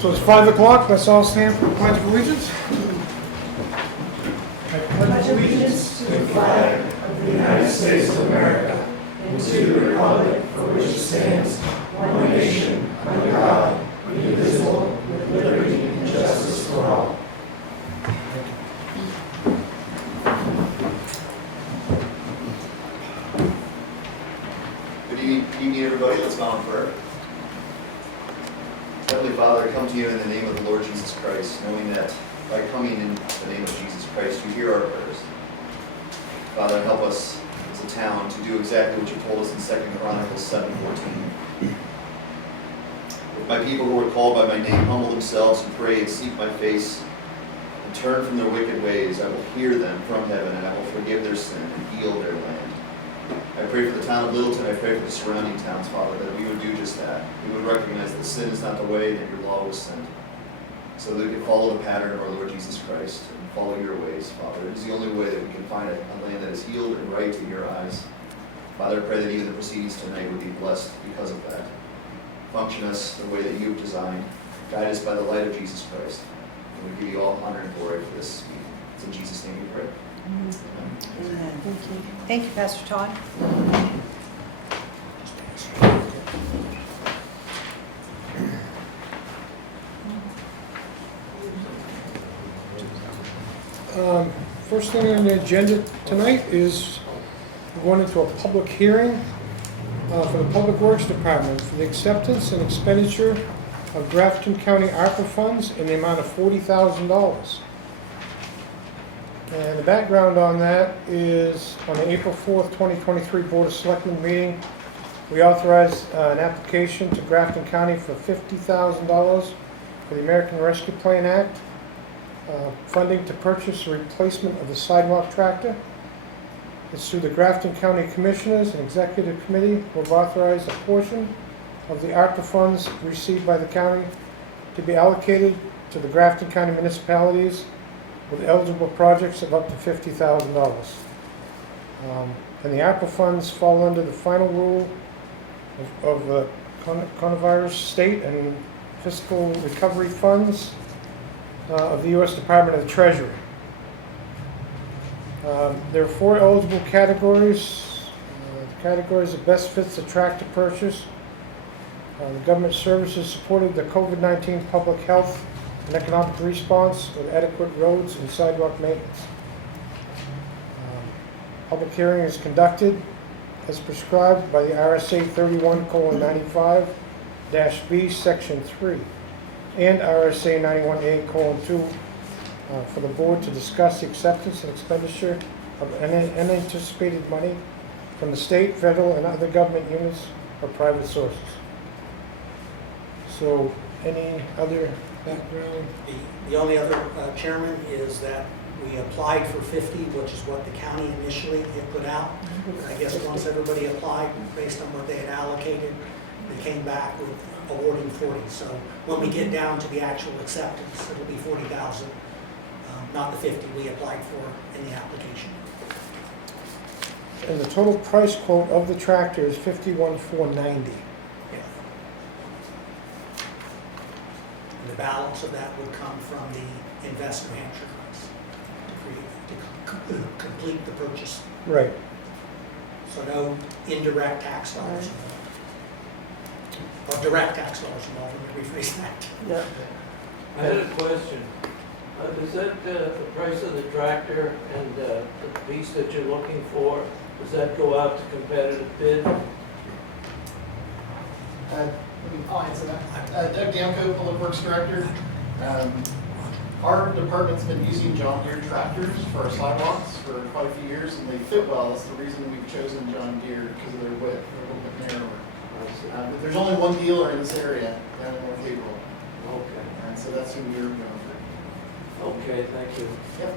So it's 5 o'clock, let's all stand for the Pledge of Allegiance. I pledge allegiance to the flag of the United States of America and to the republic for which it stands, one nation, under God, indivisible, with liberty and justice for all. Good evening, everybody. Let's bow in prayer. Heavenly Father, I come to you in the name of the Lord Jesus Christ, knowing that by coming in the name of Jesus Christ, you hear our prayers. Father, help us as a town to do exactly what you told us in 2 Chronicles 7:14. If my people who are called by my name humble themselves and pray and seek my face and turn from their wicked ways, I will hear them from heaven and I will forgive their sin and heal their land. I pray for the town of Littleton, I pray for the surrounding towns, Father, that we would do just that. We would recognize that sin is not the way, that your law was sent. So that we can follow the pattern of our Lord Jesus Christ and follow your ways, Father. It is the only way that we can find a land that is healed and right in your eyes. Father, I pray that even the proceedings tonight would be blessed because of that. Function us the way that you have designed. Guide us by the light of Jesus Christ. And we give you all honor and glory for this meeting. It's in Jesus' name we pray. Amen. Thank you. Thank you, Pastor Todd. First thing on the agenda tonight is we're going into a public hearing for the Public Works Department for the acceptance and expenditure of Grafton County ARPA funds in the amount of $40,000. And the background on that is on the April 4th, 2023 Board of Selectmen meeting, we authorized an application to Grafton County for $50,000 for the American Rescue Plan Act, funding to purchase a replacement of the sidewalk tractor. It's through the Grafton County Commissioners and Executive Committee who have authorized a portion of the ARPA funds received by the county to be allocated to the Grafton County municipalities with eligible projects of up to $50,000. And the ARPA funds fall under the final rule of the coronavirus state and fiscal recovery funds of the U.S. Department of the Treasury. There are 4 eligible categories. The categories that best fits the tractor purchase. The government services supported the COVID-19 public health and economic response with adequate roads and sidewalk maintenance. Public hearing is conducted as prescribed by the RSA 31:95-B Section 3 and RSA 91A:2 for the board to discuss the acceptance and expenditure of unanticipated money from the state, federal, and other government units or private sources. So, any other background? The only other, Chairman, is that we applied for 50, which is what the county initially had put out. I guess once everybody applied, based on what they had allocated, they came back with awarding 40. So when we get down to the actual acceptance, it'll be 40,000, not the 50 we applied for in the application. And the total price quote of the tractor is $51,490. The balance of that would come from the Invest New Hampshire funds to complete the purchase. Right. So no indirect tax dollars involved. Or direct tax dollars involved, let me rephrase that. Yeah. I had a question. Is that the price of the tractor and the piece that you're looking for, does that go out to competitive bid? I'll answer that. Doug Damko, Public Works Director. Our department's been using John Deere tractors for our sidewalks for quite a few years, and they fit well. That's the reason we've chosen John Deere, because of their width. They're a little bit narrower. But there's only one dealer in this area, down in North April. Okay. And so that's who we're going for. Okay, thank you. Yep.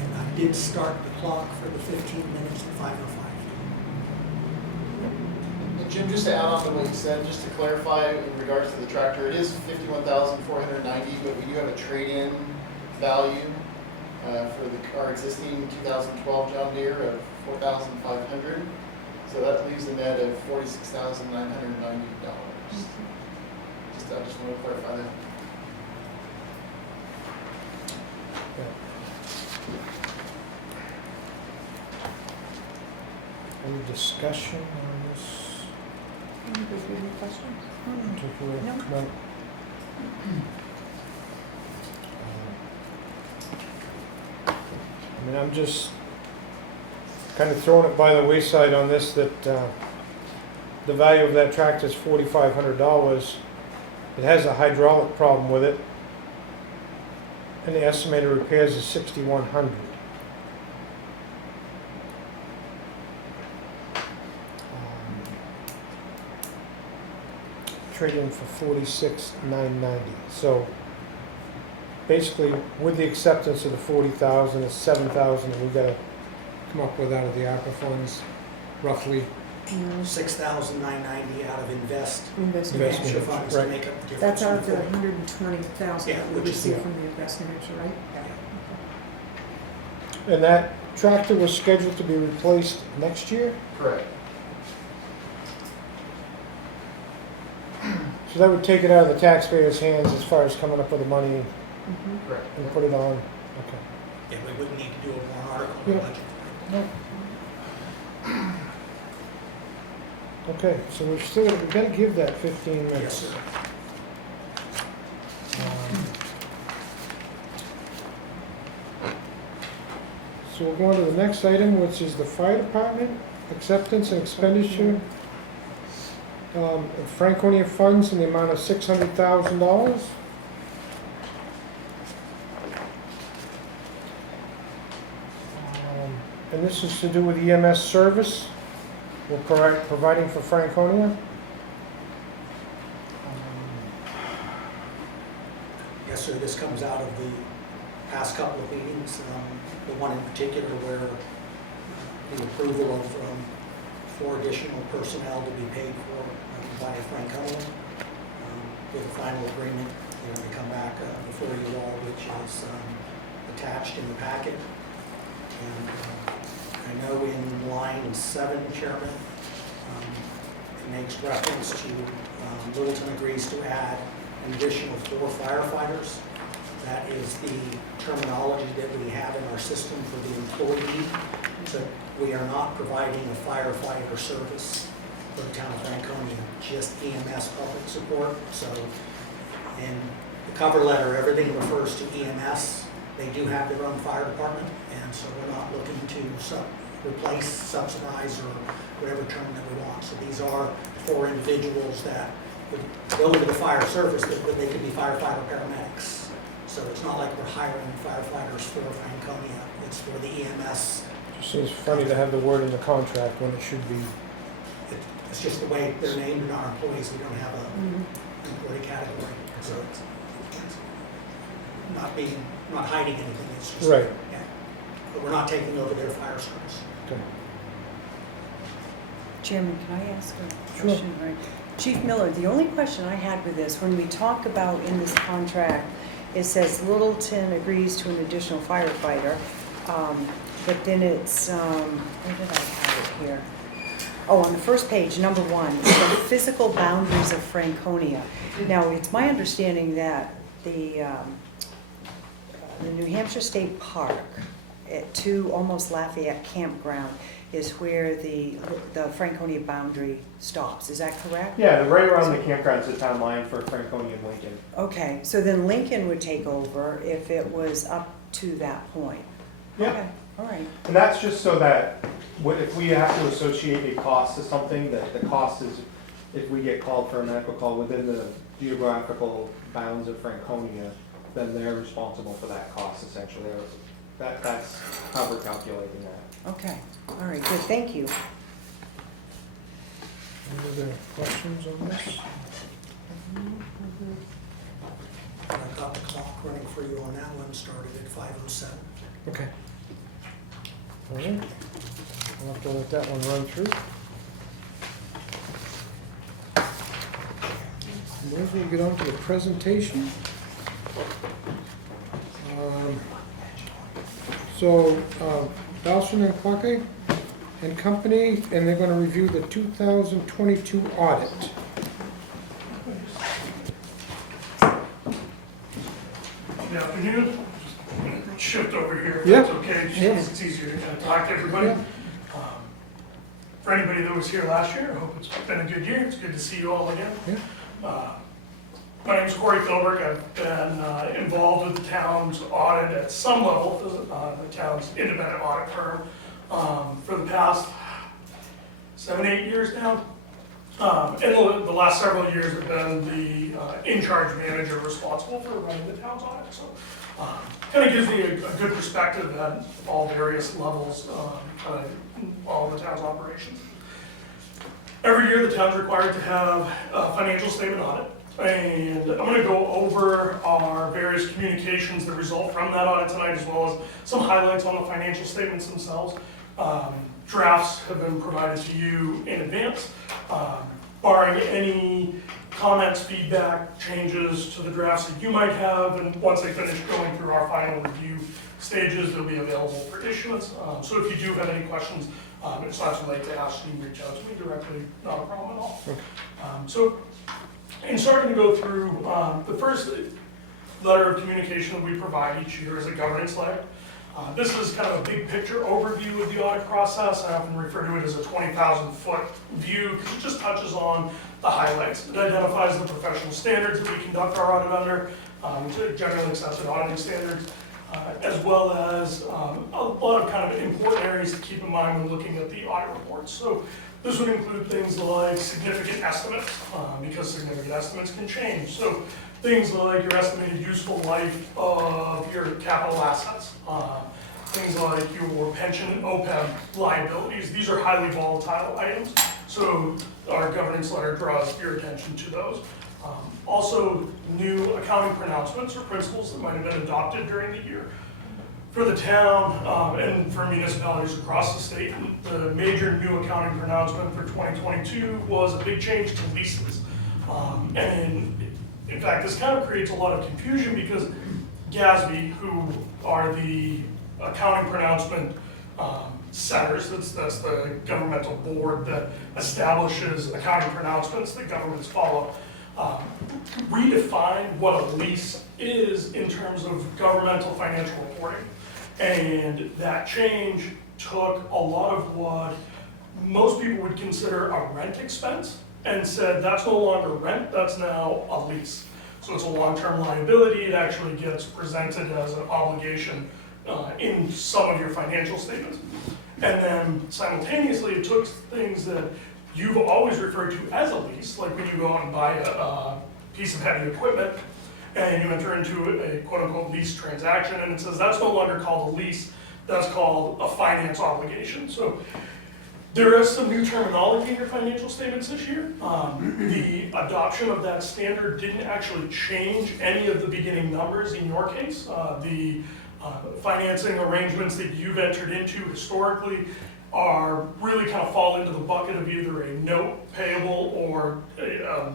And I did start the clock for the 15 minutes at 5:05. And Jim, just to add on to what you said, just to clarify in regards to the tractor, it is $51,490, but we do have a trade-in value for our existing 2012 John Deere of $4,500. So that leaves a net of $46,990. I just want to clarify that. Any discussion on this Any questions? particular? No. I mean, I'm just kind of throwing it by the wayside on this, that the value of that tractor is $4,500. It has a hydraulic problem with it, and the estimated repairs is $6,100. Trade-in for $46,990. So basically, with the acceptance of the $40,000, it's $7,000 that we've got to come up with out of the ARPA funds, roughly. $6,990 out of Investment. extra funds to Right. make up the difference. That's out of in the the 120,000 Yeah, that we which is- received from the investment, right? And that tractor was scheduled to be replaced next year? Correct. So that would take it out of the taxpayers' hands as far as coming up with the money Mhm. Correct. and put it on? Okay. Yeah, we wouldn't need to do a warrant article in the Yeah. budget. Okay, so we've got to give that 15 minutes. Yes, sir. So we'll go on to the next item, which is the fire department acceptance and expenditure. Franconia funds in the amount of $600,000. And this is to do with EMS service we're providing for Franconia. Yes, sir, this comes out of the past couple of meetings, the one in particular where the approval of 4 additional personnel to be paid for by Franconia, with a final agreement, to come back before you all, which is attached in the packet. And I know in line 7, Chairman, it makes reference to Littleton agrees to add an additional 4 firefighters. That is the terminology that we have in our system for the employee. So we are not providing a firefighter service for the town of Franconia, just EMS public support. So in the cover letter, everything refers to EMS. They do have their own fire department, and so we're not looking to replace, subsidize, or whatever term that we want. So these are 4 individuals that would go into the fire service, but they could be firefighter paramedics. So it's not like we're hiring firefighters for Franconia, it's for the EMS. Just seems funny to have the word in the contract when it should be. It's just the way they're named in our employees, we don't have Mhm. an employee category. So it's not hiding anything, it's just. Right. Yeah. But we're not taking over their fire service. Okay. Chairman, can I ask a Sure. question? Right. Chief Miller, the only question I had with this, when we talk about in this contract, it says Littleton agrees to an additional firefighter, but then it's, where did I have it here? Oh, on the first page, number 1, it's the physical boundaries of Franconia. Now, it's my understanding that the New Hampshire State Park at 2 almost Lafayette Campground is where the Franconia boundary stops. Is that correct? Yeah, right around the campground's the town line for Franconia and Lincoln. Okay, so then Lincoln would take over if it was up to that point? Yeah. Okay, all right. And that's just so that if we have to associate a cost to something, that the cost is, if we get called for a medical call within the geographical bounds of Franconia, then they're responsible for that cost essentially. That's how we're calculating that. Okay, all right, good, thank you. Any other questions on this? I've got the clock running for you on that one, started at 5:07. Okay. All right. I'll have to let that one run through. Then we'll get on to the presentation. Balson and Clarke and Company, and they're gonna review the 2022 audit. Good afternoon. Just shift over here if Yeah. that's okay. Yeah. It's easier to kind of talk to everybody. Yeah. For anybody that was here last year, I hope it's been a good year. It's good to see you all again. Yeah. My name is Corey Philberg. I've been involved with the town's audit at some level, the town's independent audit firm, for the past 7-8 years now. And the last several years have been the in-charge manager responsible for running the town's audit. So kind of gives me a good perspective at all various levels, all the town's operations. Every year the town's required to have a financial statement audit. And I'm going to go over our various communications that result from that audit tonight, as well as some highlights on the financial statements themselves. Drafts have been provided to you in advance. Barring any comments, feedback, changes to the drafts that you might have, and once they finish going through our final review stages, they'll be available for issuance. So if you do have any questions, it's not too late to ask, you can reach out to me directly, not a problem at all. So in starting to go through, the first letter of communication that we provide each year is a governance letter. This is kind of a big picture overview of the audit process. I often refer to it as a 20,000-foot view because it just touches on the highlights. It identifies the professional standards that we conduct our audit under, to generally accepted auditing standards, as well as a lot of kind of important areas to keep in mind when looking at the audit reports. So this would include things like significant estimates, because significant estimates can change. So things like your estimated useful life of your capital assets, things like your pension and OPEB liabilities. These are highly volatile items, so our governance letter draws your attention to those. Also, new accounting pronouncements or principles that might have been adopted during the year. For the town and for municipalities across the state, the major new accounting pronouncement for 2022 was a big change to leases. And in fact, this kind of creates a lot of confusion because GASB, who are the accounting pronouncement setters, that's the governmental board that establishes accounting pronouncements that governments follow, redefine what a lease is in terms of governmental financial reporting. And that change took a lot of what most people would consider a rent expense and said that's no longer rent, that's now a lease. So it's a long-term liability. It actually gets presented as an obligation in some of your financial statements. And then simultaneously, it took things that you've always referred to as a lease, like when you go out and buy a piece of heavy equipment and you enter into a quote-unquote lease transaction, and it says that's no longer called a lease, that's called a finance obligation. So there is some new terminology in your financial statements this year. The adoption of that standard didn't actually change any of the beginning numbers in your case. The financing arrangements that you've entered into historically are really kind of fall into the bucket of either a note payable or a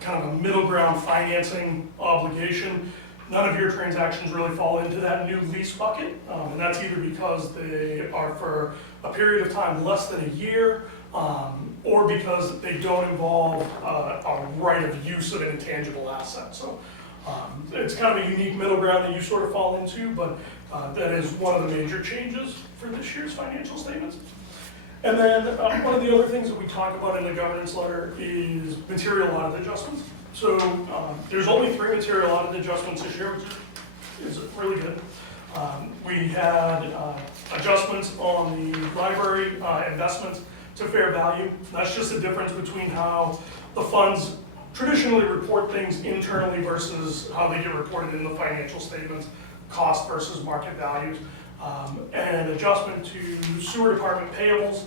kind of a middle ground financing obligation. None of your transactions really fall into that new lease bucket, and that's either because they are for a period of time less than a year, or because they don't involve a right of use of an intangible asset. So it's kind of a unique middle ground that you sort of fall into, but that is one of the major changes for this year's financial statements. And then one of the other things that we talk about in the governance letter is material audit adjustments. So there's only 3 material audit adjustments this year, which is really good. We had adjustments on the library investments to fair value. That's just the difference between how the funds traditionally report things internally versus how they get reported in the financial statements, cost versus market values. And adjustment to sewer department payables,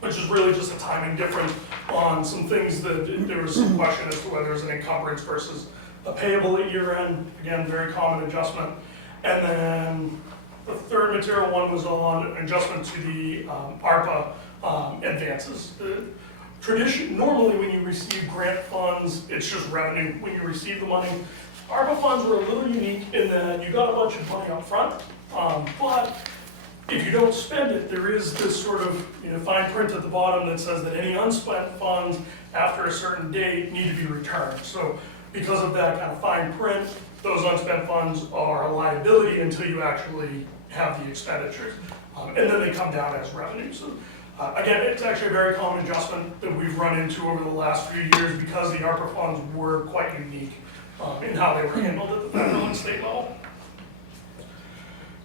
which is really just a timing difference on some things that there was some question as to whether there's an encumbrance versus a payable at year end. Again, very common adjustment. And then the third material one was on adjustment to the ARPA advances. Normally when you receive grant funds, it's just revenue when you receive the money. ARPA funds were a little unique in that you got a bunch of money up front, but if you don't spend it, there is this sort of fine print at the bottom that says that any unspent funds after a certain date need to be returned. So because of that kind of fine print, those unspent funds are a liability until you actually have the expenditures. And then they come down as revenue. So again, it's actually a very common adjustment that we've run into over the last few years because the ARPA funds were quite unique in how they were handled at the federal and state level.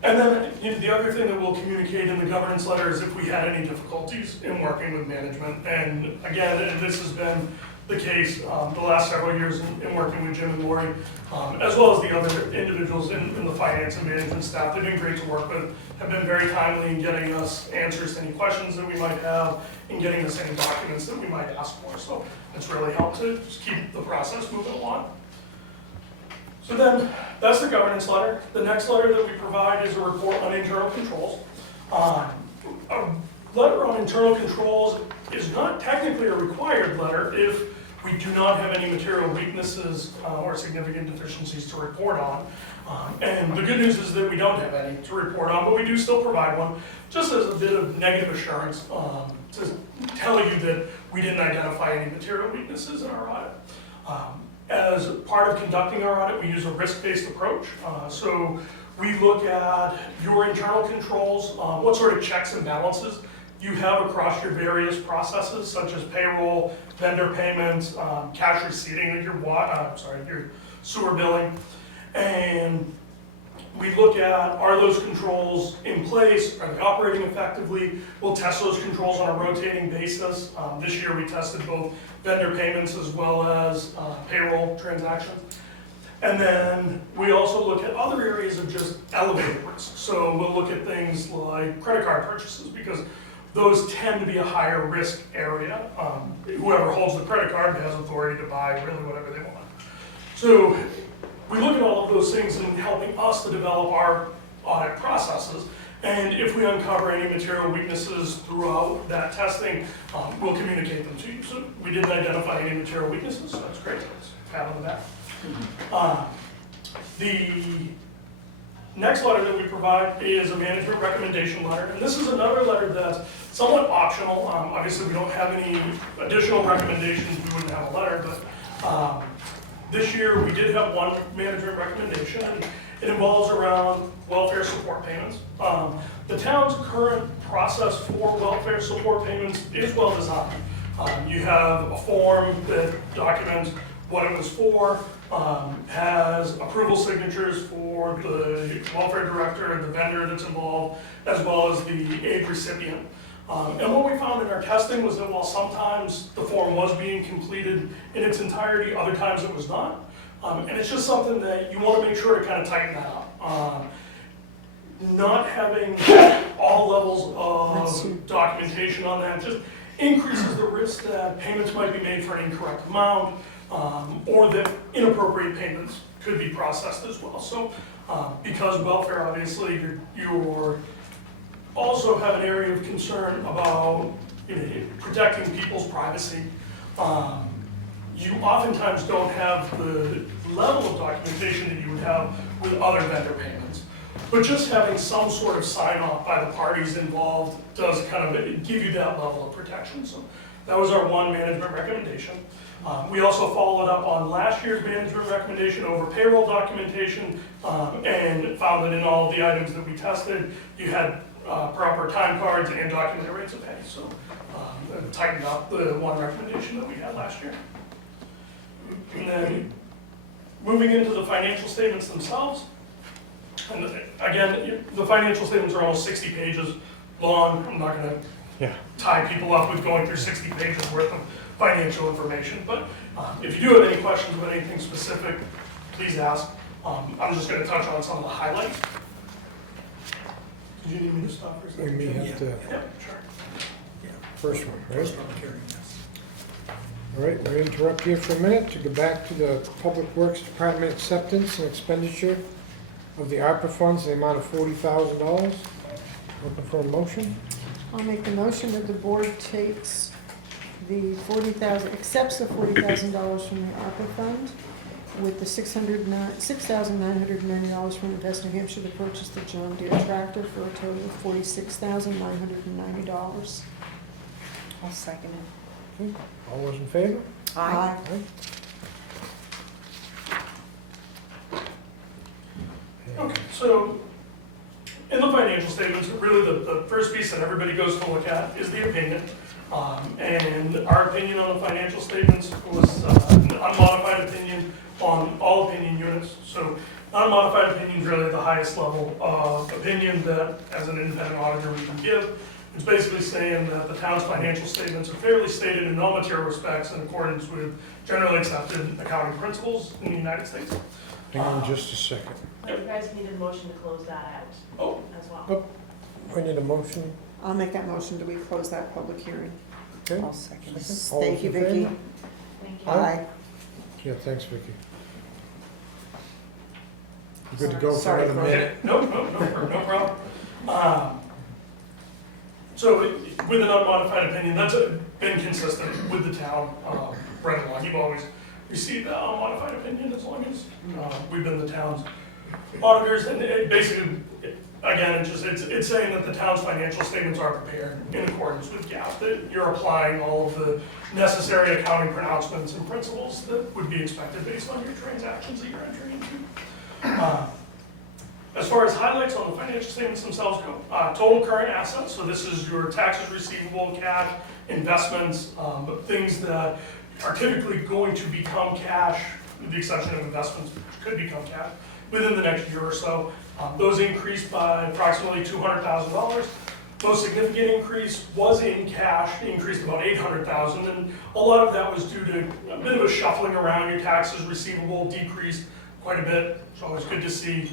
And then the other thing that we'll communicate in the governance letter is if we had any difficulties in working with management. And again, this has been the case the last several years in working with Jim and Lori, as well as the other individuals in the finance and management staff. They've been great to work with, have been very timely in getting us answers to any questions that we might have, in getting us any documents that we might ask for. So it's really helped to just keep the process moving along. So then, that's the governance letter. The next letter that we provide is a report on internal controls. A letter on internal controls is not technically a required letter if we do not have any material weaknesses or significant deficiencies to report on. And the good news is that we don't have any to report on, but we do still provide one, just as a bit of negative assurance to tell you that we didn't identify any material weaknesses in our audit. As part of conducting our audit, we use a risk-based approach. So we look at your internal controls, what sort of checks and balances you have across your various processes, such as payroll, vendor payments, cash receipting, your sewer billing. And we look at, are those controls in place? Are they operating effectively? We'll test those controls on a rotating basis. This year we tested both vendor payments as well as payroll transactions. And then we also look at other areas of just elevated risk. So we'll look at things like credit card purchases, because those tend to be a higher risk area. Whoever holds the credit card has authority to buy really whatever they want. So we look at all of those things in helping us to develop our audit processes. And if we uncover any material weaknesses throughout that testing, we'll communicate them to you. So we didn't identify any material weaknesses, so that's great. Let's pat on the back. The next letter that we provide is a management recommendation letter. And this is another letter that's somewhat optional. Obviously, we don't have any additional recommendations. We wouldn't have a letter, but this year we did have one management recommendation, and it involves around welfare support payments. The town's current process for welfare support payments is well designed. You have a form that documents what it was for, has approval signatures for the welfare director and the vendor that's involved, as well as the aid recipient. And what we found in our testing was that while sometimes the form was being completed in its entirety, other times it was not. And it's just something that you want to make sure to kind of tighten that up. Not having all levels of documentation on that just increases the risk that payments might be made for an incorrect amount, or that inappropriate payments could be processed as well. So because welfare, obviously, you're also have an area of concern about protecting people's privacy. You oftentimes don't have the level of documentation that you would have with other vendor payments. But just having some sort of sign off by the parties involved does kind of give you that level of protection. So that was our one management recommendation. We also followed up on last year's management recommendation over payroll documentation, and found that in all of the items that we tested, you had proper time cards and documented rates of pay. So tightened up the one recommendation that we had last year. And then moving into the financial statements themselves. And again, the financial statements are almost 60 pages long. I'm not going to tie people up with going through 60 pages worth of financial information. But if you do have any questions about anything specific, please ask. I'm just going to touch on some of the highlights. Did you need me to stop for a second? We may have to, Yeah, sure. first one, right? First public hearing, yes. All right, we'll interrupt here for a minute to go back to the Public Works Department acceptance and expenditure of the ARPA funds, the amount of $40,000. Looking for a motion? I'll make the motion that the board takes the accepts the $40,000 from the ARPA fund with the $6,990 from Invest New Hampshire to purchase the John Deere tractor for a total of $46,990. I'll second it. All those in favor? Aye. So, in the financial statements, really the first piece that everybody goes to look at is the opinion. And our opinion on the financial statements was an unmodified opinion on all opinion units. So unmodified opinion is really the highest level of opinion that, as an independent auditor, we can give. It's basically saying that the town's financial statements are fairly stated in all material respects in accordance with generally accepted accounting principles in the United States. Hang on just a second. You guys need a motion to close that Oh. out as well. Oh. We need a motion. I'll make that motion. Do we close that public hearing? Okay. I'll second it. All Thank those you, in Vicki. favor? Thank you. Aye. Yeah, thanks, Vicki. You good to go for Sorry, another Claudia. minute? No problem. So with an unmodified opinion, that's been consistent with the town right along. You've always received that unmodified opinion as long as we've been the town's auditors. And it basically, again, it's saying that the town's financial statements are prepared in accordance with GAAP, that you're applying all of the necessary accounting pronouncements and principles that would be expected based on your transactions that you're entering into. As far as highlights on the financial statements themselves go, total current assets, so this is your taxes receivable, cash, investments, things that are typically going to become cash, with the exception of investments which could become cash, within the next year or so. Those increased by approximately $200,000. Most significant increase was in cash, it increased about $800,000, and a lot of that was due to a bit of a shuffling around. Your taxes receivable decreased quite a bit. It's always good to see.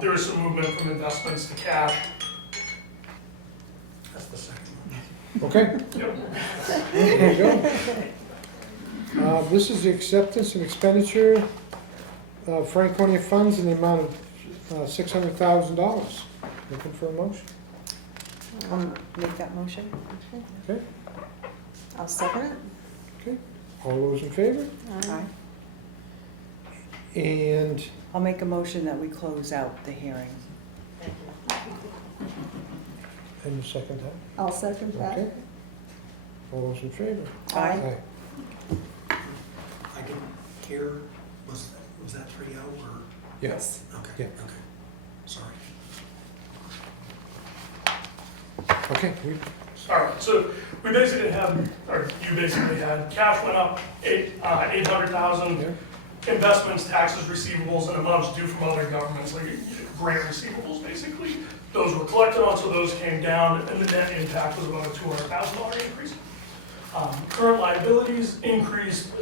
There is some movement from investments to cash. That's the second one. Okay, Yep. there you go. This is the acceptance and expenditure of Franconia funds in the amount of $600,000. Looking for a motion? I'll make that motion. Okay, I'll second it. okay. All those in favor? Aye. And I'll make a motion that we close out the hearing. Thank you. and the second time? I'll second that. Okay. All those in favor? Aye. I didn't hear, was that 3-0 or? Yes. Okay, Yeah. okay, sorry. Okay, All right, so we basically had, or you basically had, cash went up 800,000. yeah, Investments, taxes, receivables, and amounts due from other governments, like grant receivables, basically. Those were collected on, so those came down, and the net impact was about a $200,000 increase. Current liabilities increased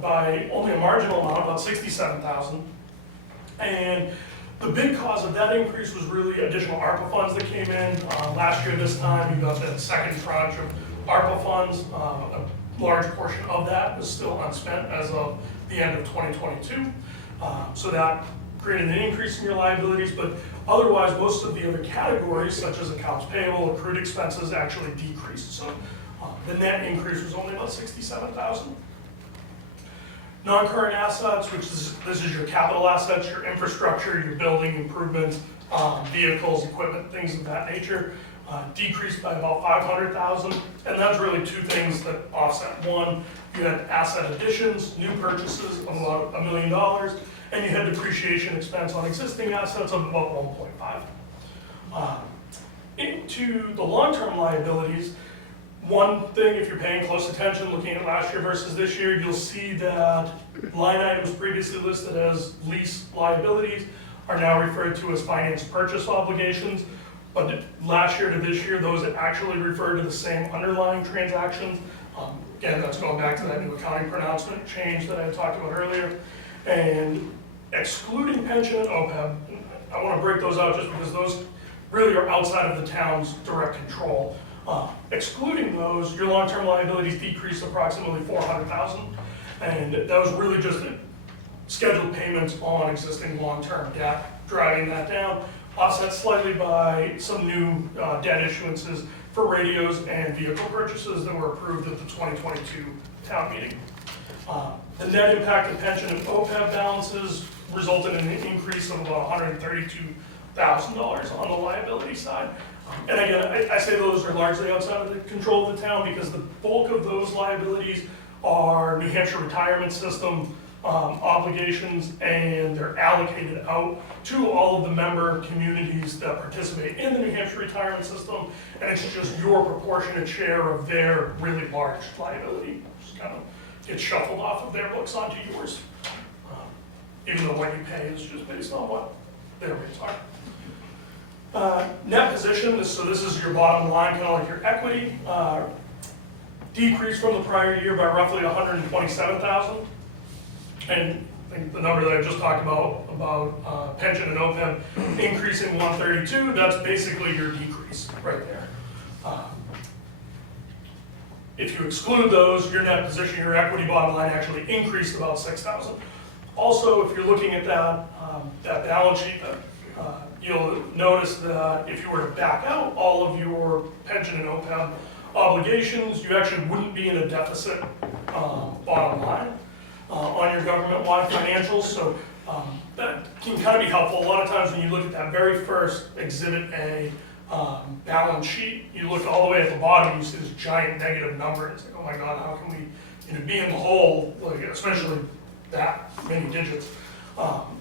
by only a marginal amount, about $67,000. And the big cause of that increase was really additional ARPA funds that came in. Last year this time, you got that second tranche of ARPA funds. A large portion of that is still unspent as of the end of 2022. So that created an increase in your liabilities, but otherwise most of the other categories, such as accounts payable, accrued expenses, actually decreased. So the net increase was only about $67,000. Non-current assets, this is your capital assets, your infrastructure, your building improvements, vehicles, equipment, things of that nature, decreased by about $500,000. And that's really two things that offset. One, you had asset additions, new purchases of about $1 million, and you had depreciation expense on existing assets of about 1.5. Into the long-term liabilities, one thing, if you're paying close attention, looking at last year versus this year, you'll see that line items previously listed as lease liabilities are now referred to as finance purchase obligations. But last year to this year, those actually refer to the same underlying transactions. Again, that's going back to that new accounting pronouncement change that I talked about earlier. And excluding pension and OPEB, I want to break those out just because those really are outside of the town's direct control. Excluding those, your long-term liabilities decreased approximately $400,000, and that was really just scheduled payments on existing long-term debt, driving that down, offset slightly by some new debt issuances for radios and vehicle purchases that were approved at the 2022 town meeting. The net impact of pension and OPEB balances resulted in an increase of about $132,000 on the liability side. And again, I say those are largely outside of the control of the town because the bulk of those liabilities are New Hampshire retirement system obligations, and they're allocated out to all of the member communities that participate in the New Hampshire retirement system, and it's just your proportionate share of their really large liability. Just kind of gets shuffled off of their books onto yours. Even though what you pay is just based on what their rates are. Net position, so this is your bottom line, kind of like your equity, decreased from the prior year by roughly 127,000. And I think the number that I just talked about pension and OPEB increasing 132, that's basically your decrease right there. If you exclude those, your net position, your equity bottom line actually increased about 6,000. Also, if you're looking at that balance sheet, you'll notice that if you were to back out all of your pension and OPEB obligations, you actually wouldn't be in a deficit bottom line on your government-wide financials. So that can kind of be helpful. A lot of times when you look at that very first Exhibit A balance sheet, you look all the way at the bottom, you see this giant negative number. It's like, oh my God, how can we be in the hole, like, especially that many digits?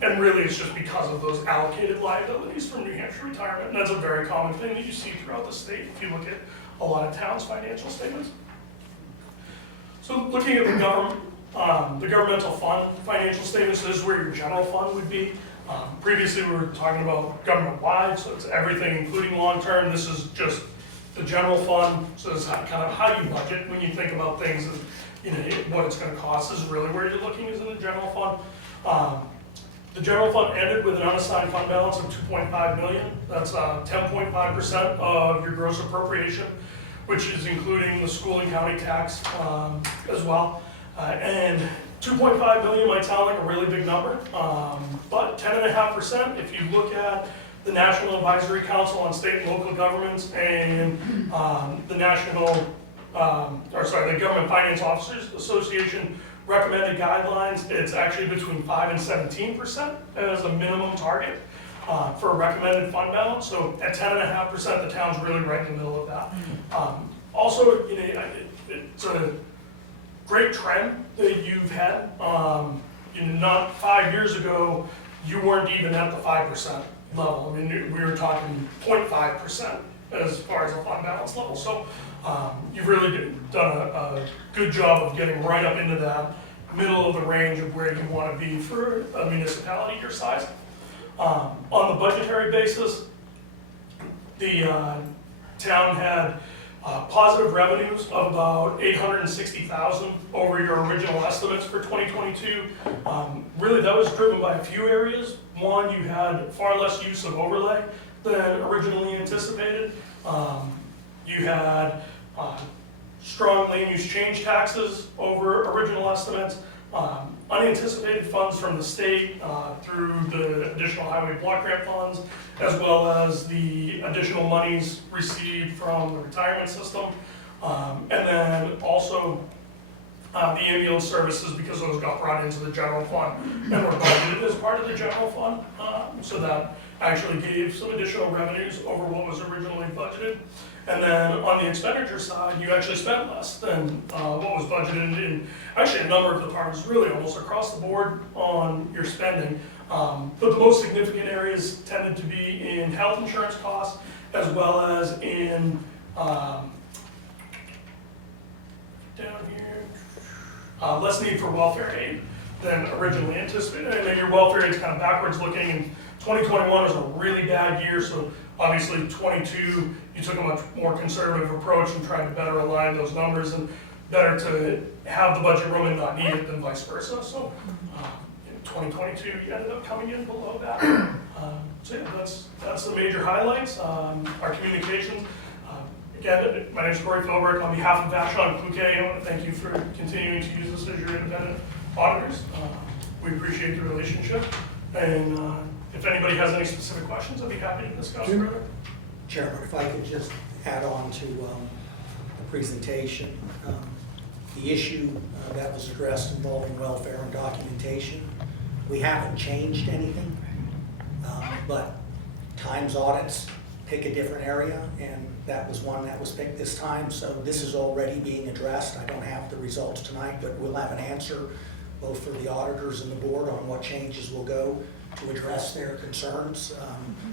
And really it's just because of those allocated liabilities from New Hampshire retirement. And that's a very common thing that you see throughout the state if you look at a lot of towns' financial statements. So looking at the governmental fund financial statements, this is where your general fund would be. Previously we were talking about government-wide, so it's everything including long-term. This is just the general fund, so this is kind of how you budget when you think about things and what it's going to cost. This is really where you're looking, is in the general fund. The general fund ended with an unassigned fund balance of $2.5 million. That's 10.5% of your gross appropriation, which is including the school and county tax as well. And 2.5 million might sound like a really big number, but 10.5%, if you look at the National Advisory Council on State and Local Governments and the the Government Finance Officers Association recommended guidelines, it's actually between 5 and 17% as a minimum target for a recommended fund balance. So at 10.5%, the town's really right in the middle of that. Also, it's a great trend that you've had. Not 5 years ago, you weren't even at the 5% level. I mean, we were talking 0.5% as far as the fund balance level. So you've really done a good job of getting right up into that middle of the range of where you want to be for a municipality your size. On the budgetary basis, the town had positive revenues of about $860,000 over your original estimates for 2022. Really, that was driven by a few areas. One, you had far less use of overlay than originally anticipated. You had strong land use change taxes over original estimates, unanticipated funds from the state through the additional highway block grant funds, as well as the additional monies received from the retirement system, and then also the ambulance services, because those got brought into the general fund and were budgeted as part of the general fund, so that actually gave some additional revenues over what was originally budgeted. And then on the expenditure side, you actually spent less than what was budgeted in actually a number of departments, really almost across the board on your spending. But the most significant areas tended to be in health insurance costs, as well as in, down here, less need for welfare aid than originally anticipated. And then your welfare aid is kind of backwards looking, and 2021 was a really bad year, so obviously 22, you took a much more conservative approach and tried to better align those numbers, and better to have the budget room and not need it than vice versa. So in 2022, you ended up coming in below that. So yeah, that's the major highlights. Our communications. Again, my name is Corey Philbrick. On behalf of Vashon Cloquet, I want to thank you for continuing to use us as your independent auditors. We appreciate the relationship, and if anybody has any specific questions, I'd be happy to discuss further. Chairman, if I could just add on to the presentation. The issue that was addressed involving welfare and documentation, we haven't changed anything, but Times audits pick a different area, and that was one that was picked this time, so this is already being addressed. I don't have the results tonight, but we'll have an answer both for the auditors and the board on what changes will go to address their concerns,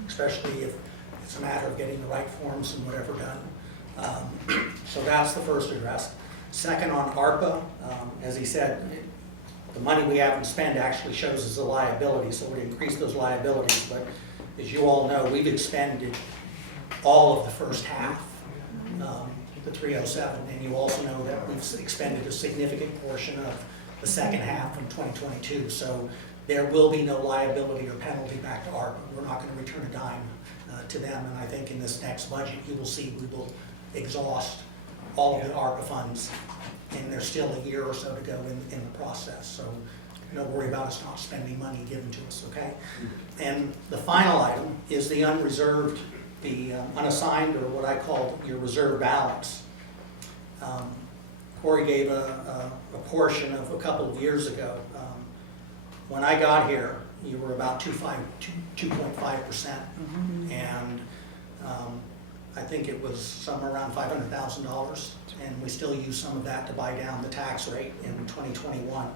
especially if it's a matter of getting the right forms and whatever done. So that's the first address. Second, on ARPA, as he said, the money we haven't spent actually shows as a liability, so we'd increase those liabilities. But as you all know, we've expended all of the first half, the 307, and you also know that we've expended a significant portion of the second half in 2022. So there will be no liability or penalty back to ARPA. We're not going to return a dime to them, and I think in this next budget you will see we will exhaust all of the ARPA funds, and there's still a year or so to go in the process. So don't worry about us not spending money given to us, okay? And the final item is the unreserved, the unassigned, or what I call your reserve balance. Corey gave a portion of a couple of years ago. When I got here, you were about 2.5%, and I think it was somewhere around $500,000, and we still use some of that to buy down the tax rate in 2021.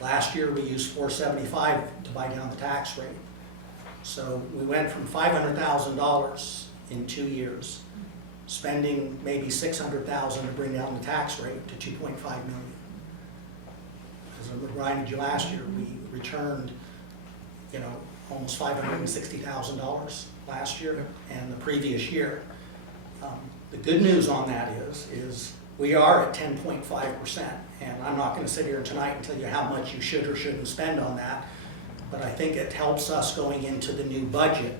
Last year we used $475 to buy down the tax rate. So we went from $500,000 in 2 years, spending maybe $600,000 to bring down the tax rate to $2.5 million. As I reminded you last year, we returned, almost $560,000 last year and the previous year. The good news on that is we are at 10.5%, and I'm not going to sit here tonight and tell you how much you should or shouldn't spend on that, but I think it helps us going into the new budget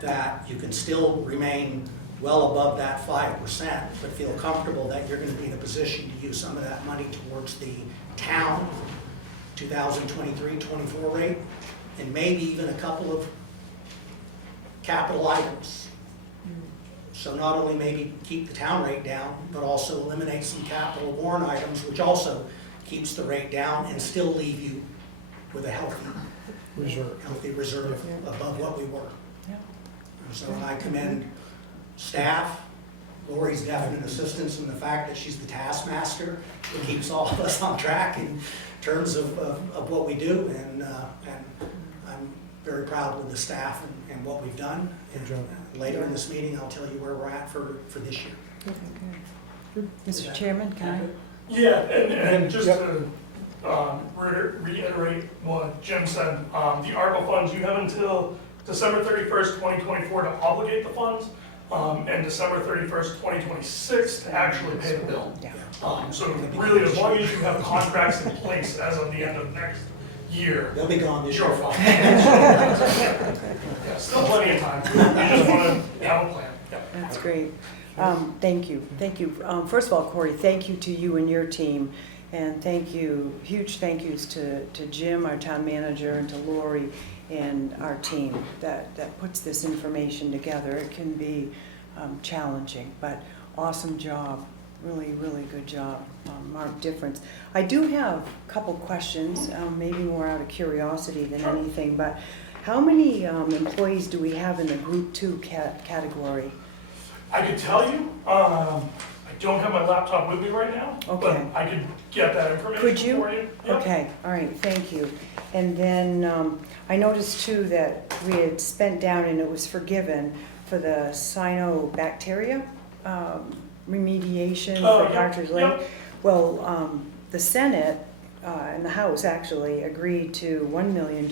that you can still remain well above that 5%, but feel comfortable that you're going to be in a position to use some of that money towards the town 2023-24 rate, and maybe even a couple of capital items. So not only maybe keep the town rate down, but also eliminate some capital warrant items, which also keeps the rate down and still leave you with a healthy reserve above what we were. So I commend staff, Lori's definite assistance in the fact that she's the taskmaster that keeps all of us on track in terms of what we do, and I'm very proud with the staff and what we've done. And later in this meeting, I'll tell you where we're at for this year. Mr. Chairman, can I? Yeah, and just to reiterate what Jim said, the ARPA funds, you have until December 31st, 2024 to obligate the funds, and December 31st, 2026 to actually pay the bill. So really, as long as you have contracts in place as of the end of next year, They'll be gone this you're year. fine. Yeah, still plenty of time. We just want to have a plan. That's great. Thank you. Thank you. First of all, Corey, thank you to you and your team. And thank you, huge thank yous to Jim, our town manager, and to Lori and our team that puts this information together. It can be challenging, but awesome job. Really, really good job. Marked difference. I do have a couple questions, maybe more out of curiosity than anything, but how many employees do we have in the Group 2 category? I could tell you, I don't have my laptop with me right now, but Okay. I could get that information Could you? for you. Yep. Okay, all right, thank you. And then I noticed too that we had spent down, and it was forgiven, for the cyanobacteria remediation Oh, for yep, Partridge Lake. yep. Well, the Senate and the House actually agreed to $1 million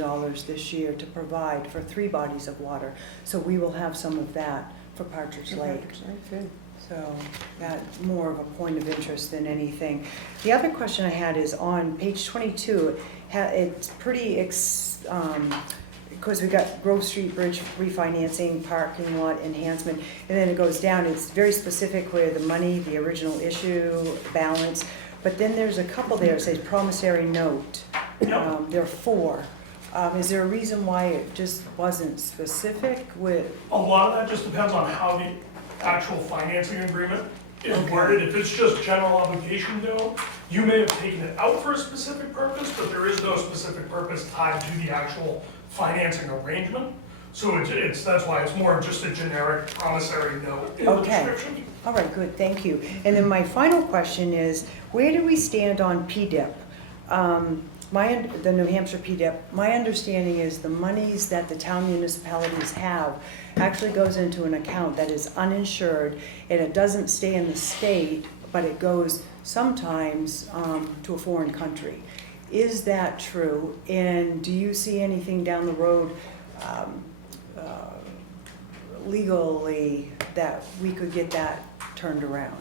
this year to provide for 3 bodies of water. So we will have some of that for Partridge Lake. Good. So that's more of a point of interest than anything. The other question I had is on page 22. It's pretty, because we got Grove Street Bridge refinancing, parking lot enhancement, and then it goes down. It's very specific where the money, the original issue, balance. But then there's a couple there that says promissory note. Yep. There are 4. Is there a reason why it just wasn't specific with? A lot of that just depends on how the actual financing agreement is Okay. worded. If it's just general obligation though, you may have taken it out for a specific purpose, but there is no specific purpose tied to the actual financing arrangement. So that's why it's more of just a generic promissory note in the Okay. description. All right, good, thank you. And then my final question is, where do we stand on PDIP? The New Hampshire PDIP, my understanding is the monies that the town municipalities have actually goes into an account that is uninsured, and it doesn't stay in the state, but it goes sometimes to a foreign country. Is that true? And do you see anything down the road legally that we could get that turned around?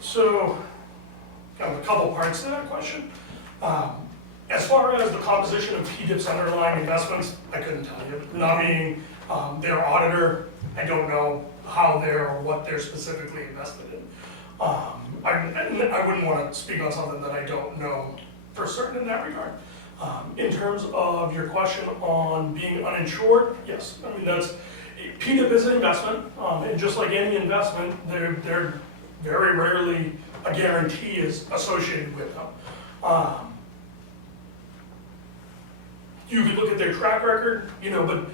So, kind of a couple parts to that question. As far as the composition of PDIP's underlying investments, I couldn't tell you. Not being their auditor, I don't know how they're or what they're specifically invested in. I wouldn't want to speak on something that I don't know for certain in that regard. In terms of your question on being uninsured, yes. I mean, PDIP is an investment, and just like any investment, there very rarely a guarantee is associated with them. You could look at their track record, but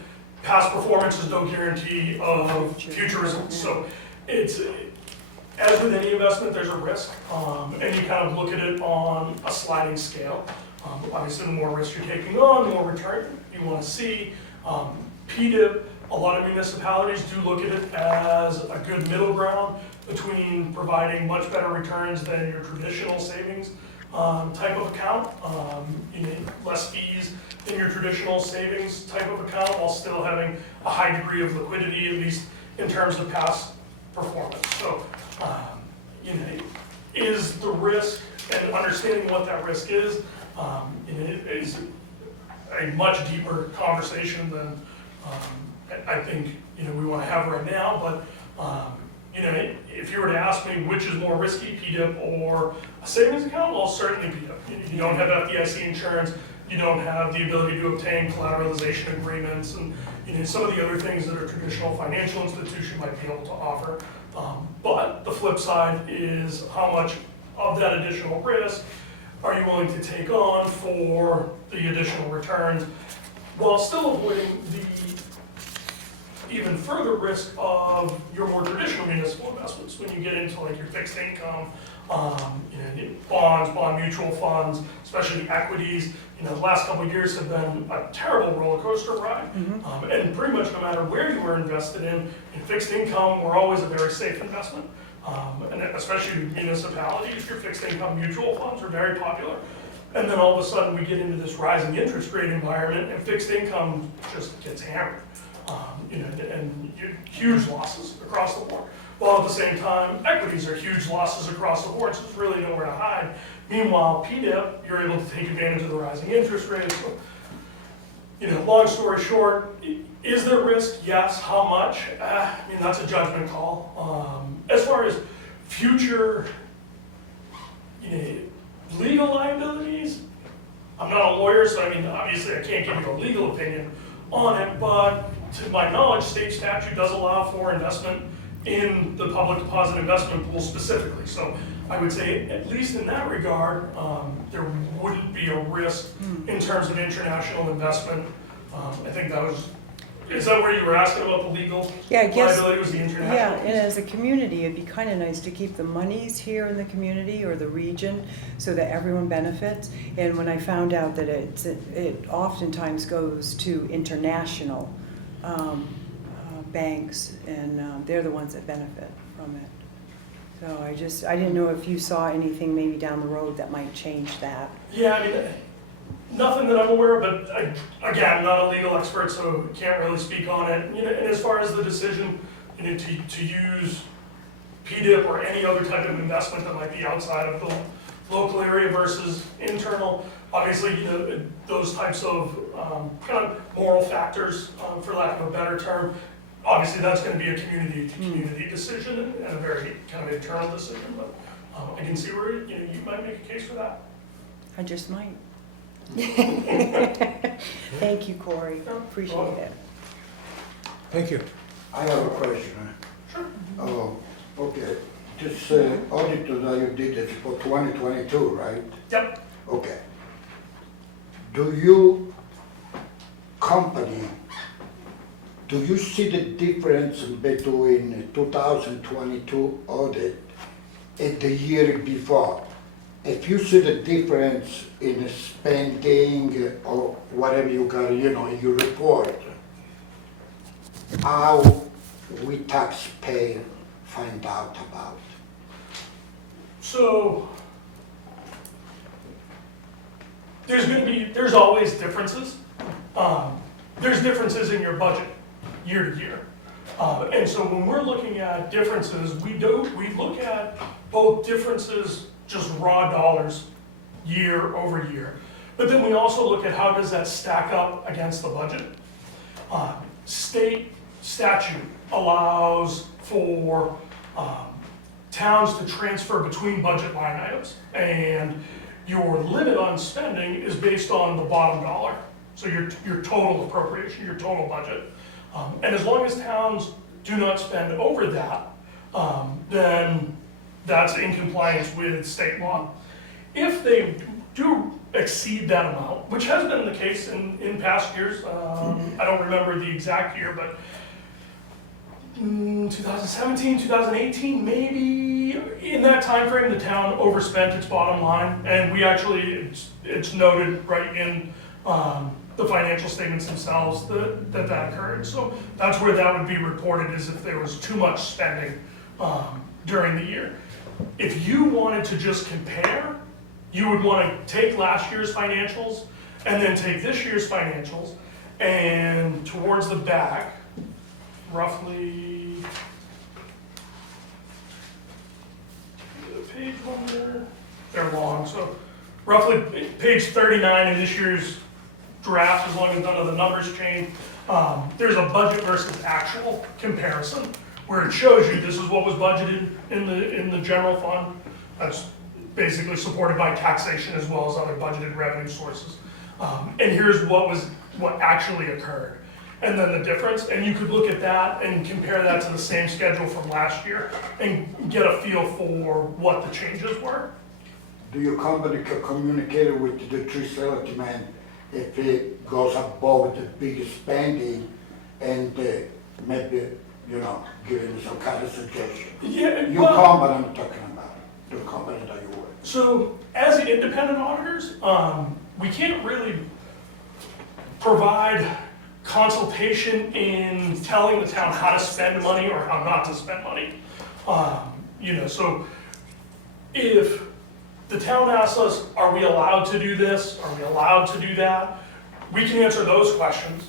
past performance is no guarantee of future results. So it's, as with any investment, there's a risk, and you kind of look at it on a sliding scale. Obviously, the more risk you're taking on, the more return you want to see. PDIP, a lot of municipalities do look at it as a good middle ground between providing much better returns than your traditional savings type of account, less fees than your traditional savings type of account, while still having a high degree of liquidity, at least in terms of past performance. So, is the risk, and understanding what that risk is a much deeper conversation than I think we want to have right now. But if you were to ask me which is more risky, PDIP or a savings account, well, certainly PDIP. You don't have FDIC insurance, you don't have the ability to obtain collateralization agreements, and some of the other things that a traditional financial institution might be able to offer. But the flip side is how much of that additional risk are you willing to take on for the additional returns, while still avoiding the even further risk of your more traditional municipal investments when you get into like your fixed income, bonds, bond mutual funds, especially equities. The last couple of years have been a terrible roller coaster ride. And pretty much no matter where you were invested in fixed income, were always a very safe investment. And especially municipalities, your fixed income mutual funds are very popular. And then all of a sudden we get into this rising interest rate environment, and fixed income just gets hammered. And huge losses across the board. While at the same time, equities are huge losses across the board, so there's really nowhere to hide. Meanwhile, PDIP, you're able to take advantage of the rising interest rates. So, long story short, is there risk? Yes. How much? That's a judgment call. As far as future legal liabilities, I'm not a lawyer, so obviously I can't give you a legal opinion on it, but to my knowledge, state statute does allow for investment in the public deposit investment pool specifically. So I would say, at least in that regard, there wouldn't be a risk in terms of international investment. I think is that where you were asking about the legal liability, was the international? Yeah, and as a community, it'd be kind of nice to keep the monies here in the community or the region so that everyone benefits. And when I found out that it oftentimes goes to international banks, and they're the ones that benefit from it. So I didn't know if you saw anything maybe down the road that might change that. Yeah, nothing that I'm aware of, but again, not a legal expert, so can't really speak on it. And as far as the decision to use PDIP or any other type of investment that might be outside of the local area versus internal, obviously, those types of kind of moral factors, for lack of a better term, obviously that's going to be a community-to-community decision and a very kind of internal decision. But I can see where you might make a case for that. I just might. Thank you, Corey. Appreciate it. Thank you. I have a question. Sure. Okay. This audit that you did is for 2022, right? Yep. Okay. Do you see the difference between 2022 audit and the year before? if you see the difference in spending or whatever you got, in your report, how we taxpayer find out about? So, there's always differences. There's differences in your budget year to year. And so when we're looking at differences, we look at both differences, just raw dollars, year over year. But then we also look at how does that stack up against the budget. State statute allows for towns to transfer between budget line items. And your limit on spending is based on the bottom dollar. So your total appropriation, your total budget. And as long as towns do not spend over that, then that's in compliance with state law. If they do exceed that amount, which has been the case in past years, I don't remember the exact year, but 2017, 2018, maybe in that time frame, the town overspent its bottom line, and we actually, it's noted right in the financial statements themselves that occurred. So that's where that would be reported, is if there was too much spending during the year. If you wanted to just compare, you would want to take last year's financials and then take this year's financials, and towards the back, roughly, page one there, they're long, so roughly page 39 in this year's draft, as long as none of the numbers change, there's a budget versus actual comparison where it shows you this is what was budgeted in the general fund. That's basically supported by taxation as well as other budgeted revenue sources. And here's what actually occurred. And then the difference, and you could look at that and compare that to the same schedule from last year and get a feel for what the changes were. Do your company communicate with the tree selectmen if it goes above the big spending and maybe, giving some kind of suggestion? Yeah, Your company I'm talking about, the company that you work. So as independent auditors, we can't really provide consultation in telling the town how to spend money or how not to spend money. So if the town asks us, are we allowed to do this? Are we allowed to do that? We can answer those questions.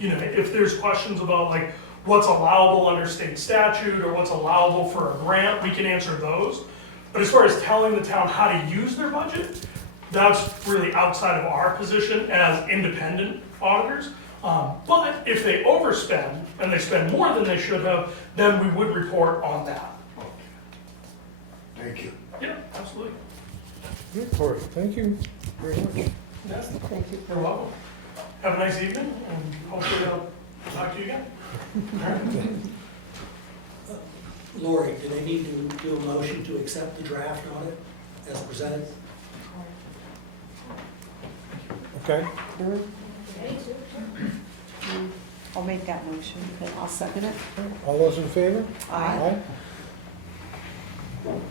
If there's questions about like what's allowable under state statute or what's allowable for a grant, we can answer those. But as far as telling the town how to use their budget, that's really outside of our position as independent auditors. But if they overspend and they spend more than they should have, then we would report on that. Thank you. Yeah, absolutely. Good, Corey, thank you very much. Thank you. You're welcome. Have a nice evening, and hopefully I'll talk to you again. Lori, do they need to do a motion to accept the draft audit as presented? Okay, I'll make that motion. Okay, I'll second it. all those in favor? Aye.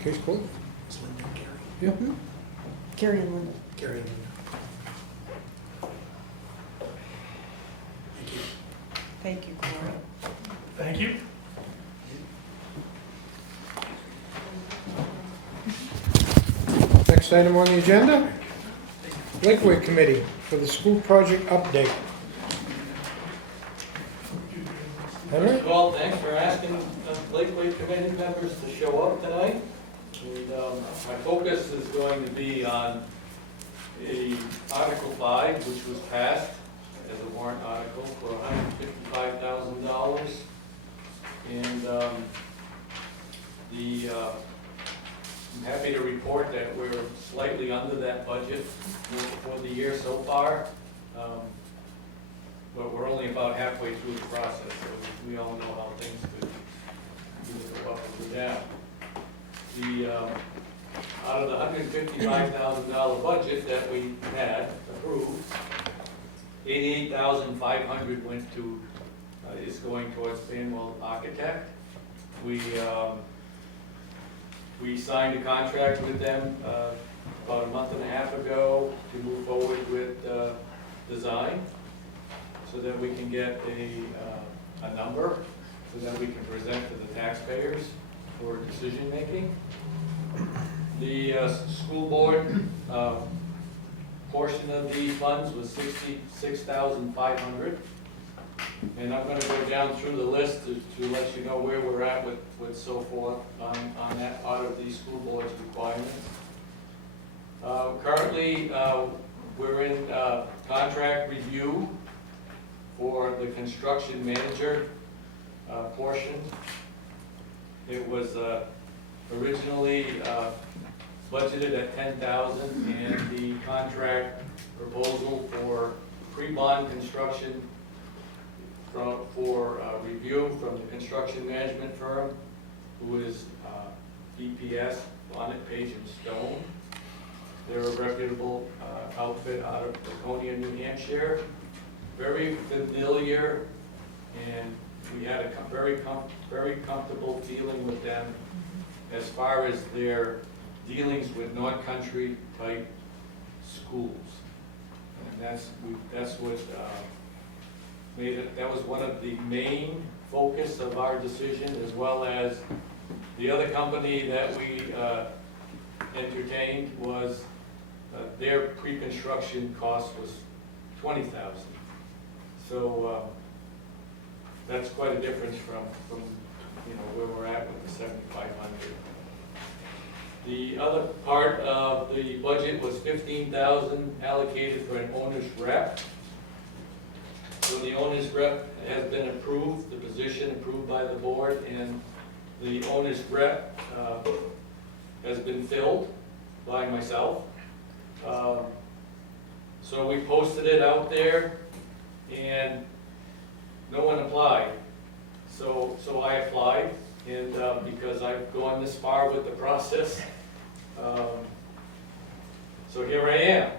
Case closed. Is Linda and Gary? Yeah. Carrie and Linda. Gary and Linda. Thank you. Thank you, Corey. Thank you. Next item on the agenda, Lakeway Committee for the school project update. Henry? Well, thanks for asking Lakeway Committee members to show up tonight. And my focus is going to be on Article 5, which was passed as a warrant article for $155,000. And I'm happy to report that we're slightly under that budget for the year so far. But we're only about halfway through the process, so we all know how things could either go up or go down. Out of the $155,000 budget that we had approved, $88,500 went to, is going towards Banwell Architect. We signed a contract with them about a month and a half ago to move forward with design so that we can get a number so that we can present to the taxpayers for decision-making. The school board portion of the funds was $66,500. And I'm gonna go down through the list to let you know where we're at with so forth on that part of the school board's requirements. Currently, we're in contract review for the construction manager portion. It was originally budgeted at $10,000, and the contract proposal for pre-bond construction for review from the construction management firm, who is BPS, Bonnet, Page and Stone. They're a reputable outfit out of Laconia, New Hampshire. Very familiar, and we had a very comfortable feeling with them as far as their dealings with non-country type schools. And that's what made it, that was one of the main focus of our decision, as well as the other company that we entertained was their pre-construction cost was $20,000. So that's quite a difference from where we're at with the $7,500. The other part of the budget was $15,000 allocated for an owner's rep. So the owner's rep has been approved, the position approved by the board, and the owner's rep has been filled by myself. So we posted it out there, and no one applied. So I applied, and because I've gone this far with the process, so here I am.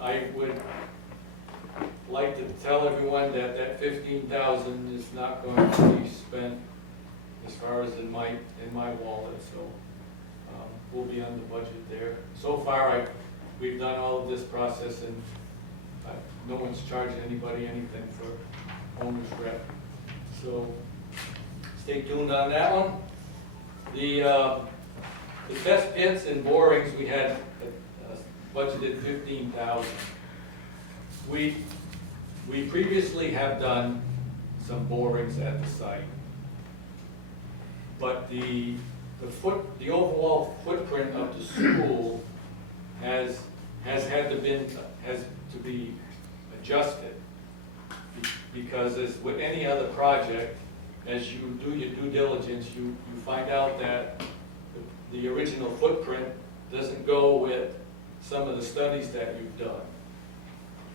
I would like to tell everyone that that $15,000 is not going to be spent as far as in my wallet, so we'll be on the budget there. So far, we've done all of this process, and no one's charging anybody anything for owner's rep. So stay tuned on that one. The test pits and borings, we had budgeted $15,000. We previously have done some borings at the site, but the overall footprint of the school has to be adjusted, because as with any other project, as you do your due diligence, you find out that the original footprint doesn't go with some of the studies that you've done.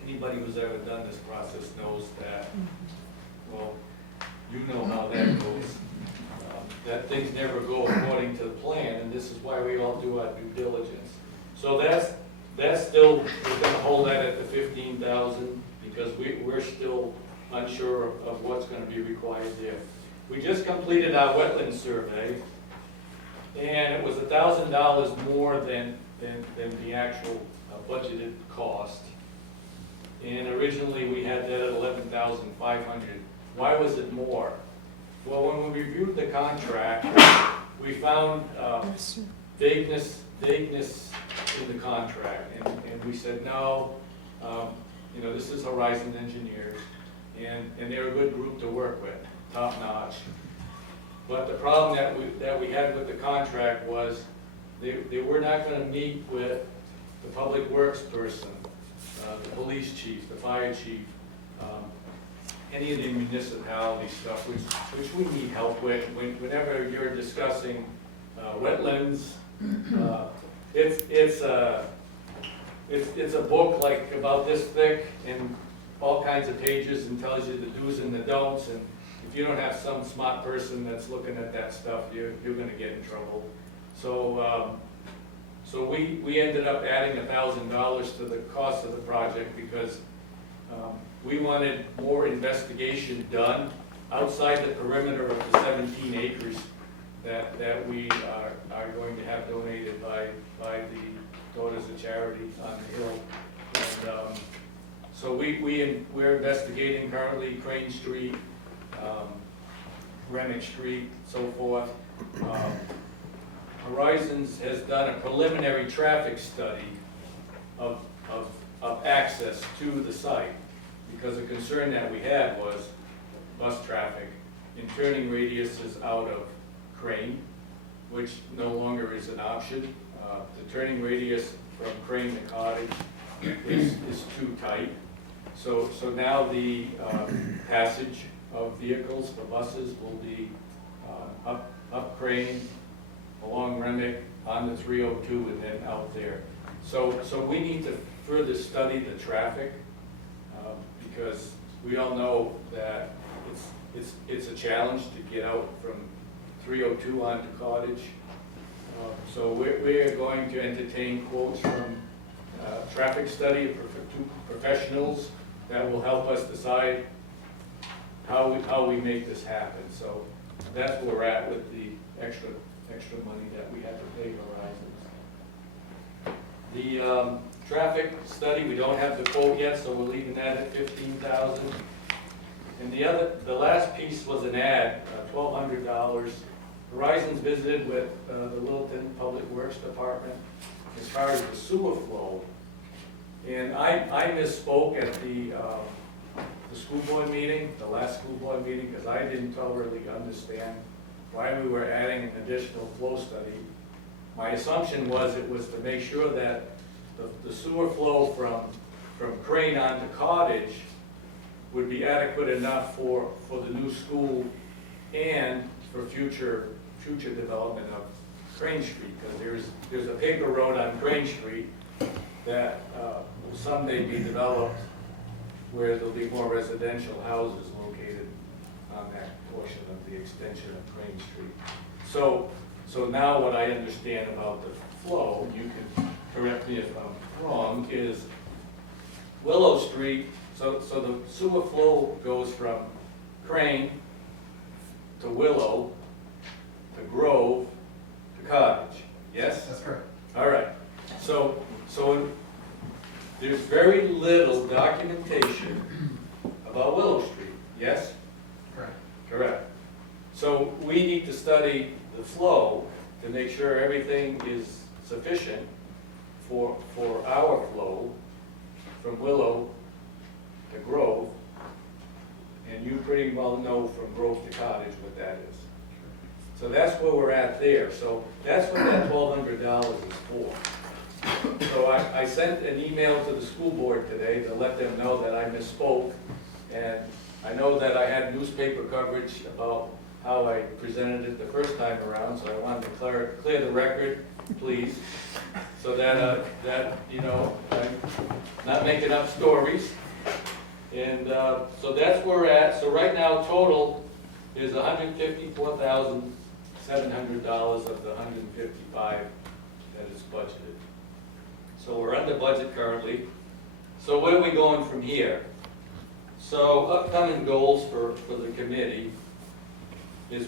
Anybody who's ever done this process knows that, well, you know how that goes. That things never go according to the plan, and this is why we all do our due diligence. So that's still, we're gonna hold that at the $15,000, because we're still unsure of what's gonna be required there. We just completed our wetland survey, and it was $1,000 more than the actual budgeted cost. And originally, we had that at $11,500. Why was it more? Well, when we reviewed the contract, we found vagueness in the contract, and we said, no, this is Horizon Engineers, and they're a good group to work with, top notch. But the problem that we had with the contract was they were not going to meet with the public works person, the police chief, the fire chief, any of the municipality stuff, which we need help with. Whenever you're discussing wetlands, it's a book like about this thick and all kinds of pages, and tells you the do's and the don'ts. And if you don't have some smart person that's looking at that stuff, you're going to get in trouble. So we ended up adding $1,000 to the cost of the project, because we wanted more investigation done outside the perimeter of the 17 acres that we are going to have donated by the Daughters of Charity on the Hill. And so we're investigating currently Crane Street, Greenwich Street, so forth. Horizons has done a preliminary traffic study of access to the site, because a concern that we had was bus traffic in turning radiuses out of Crane, which no longer is an option. The turning radius from Crane to Cottage is too tight. So now the passage of vehicles for buses will be up Crane, along Remick, on the 302, and then out there. So we need to further study the traffic, because we all know that it's a challenge to get out from 302 onto Cottage. So we're going to entertain quotes from traffic study professionals that will help us decide how we make this happen. So that's where we're at with the extra money that we have to pay Horizons. The traffic study, we don't have the quote yet, so we're leaving that at $15,000. And the last piece was an ad, $1,200. Horizons visited with the Littleton Public Works Department as far as the sewer flow. And I misspoke at the school board meeting, the last school board meeting, because I didn't totally understand why we were adding an additional flow study. My assumption was it was to make sure that the sewer flow from Crane onto Cottage would be adequate enough for the new school and for future development of Crane Street, because there's a paper road on Crane Street that will someday be developed where there'll be more residential houses located on that portion of the extension of Crane Street. So now what I understand about the flow, you can correct me if I'm wrong, is Willow Street, so the sewer flow goes from Crane to Willow to Grove to Cottage, yes? That's correct. All right, so there's very little documentation about Willow Street, yes? Correct. Correct. So we need to study the flow to make sure everything is sufficient for our flow from Willow to Grove, and you pretty well know from Grove to Cottage what that is. So that's where we're at there. So that's what that $1,200 is for. So I sent an email to the school board today to let them know that I misspoke, and I know that I had newspaper coverage about how I presented it the first time around, so I wanted to clear the record, please, so that you know, I'm not making up stories. And so that's where we're at. So right now, total is $154,700 of the $155 that is budgeted. So we're under budget currently. So where are we going from here? So upcoming goals for the committee is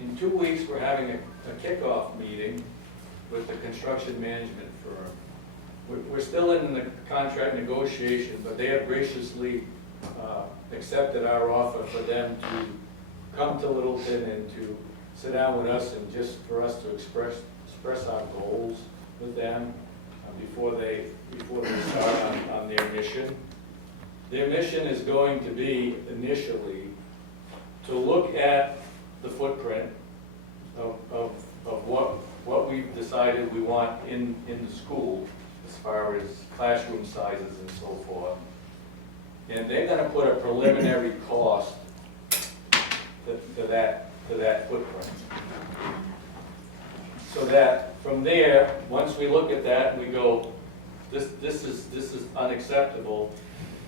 in 2 weeks, we're having a kickoff meeting with the construction management firm. We're still in the contract negotiation, but they have graciously accepted our offer for them to come to Littleton and to sit down with us and just for us to express our goals with them before they start on their mission. Their mission is going to be initially to look at the footprint of what we've decided we want in the school as far as classroom sizes and so forth. And they're going to put a preliminary cost to that footprint. So that from there, once we look at that and we go, this is unacceptable,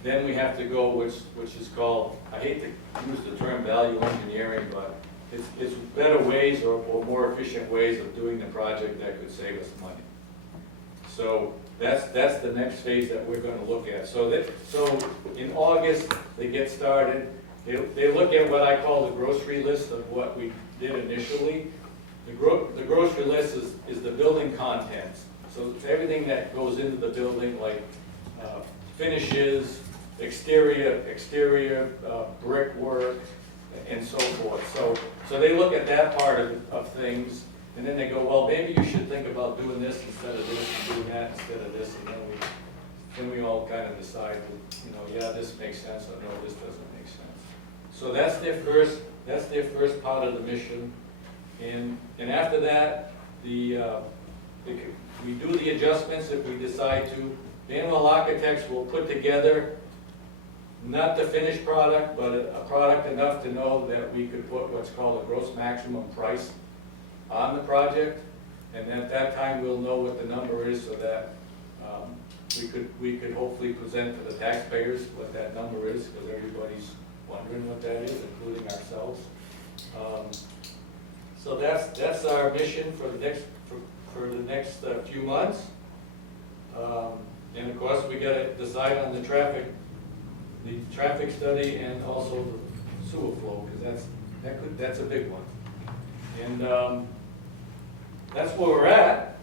then we have to go, which is called, I hate to use the term value engineering, but it's better ways or more efficient ways of doing the project that could save us money. So that's the next phase that we're going to look at. So in August, they get started. They look at what I call the grocery list of what we did initially, the grocery list is the building contents. So it's everything that goes into the building, like finishes, exterior brickwork, and so forth. So they look at that part of things, and then they go, well, maybe you should think about doing this instead of this, and doing that instead of this, and then we all kind of decide, yeah, this makes sense, or no, this doesn't make sense. So that's their first part of the mission, and after that, we do the adjustments if we decide to. Manual architects will put together not the finished product, but a product enough to know that we could put what's called a gross maximum price on the project, and at that time we'll know what the number is, so that we could hopefully present to the taxpayers what that number is, because everybody's wondering what that is, including ourselves. So that's our mission for the next few months. And of course, we got to decide on the traffic study and also the sewer flow, because that's a big one. And that's where we're at.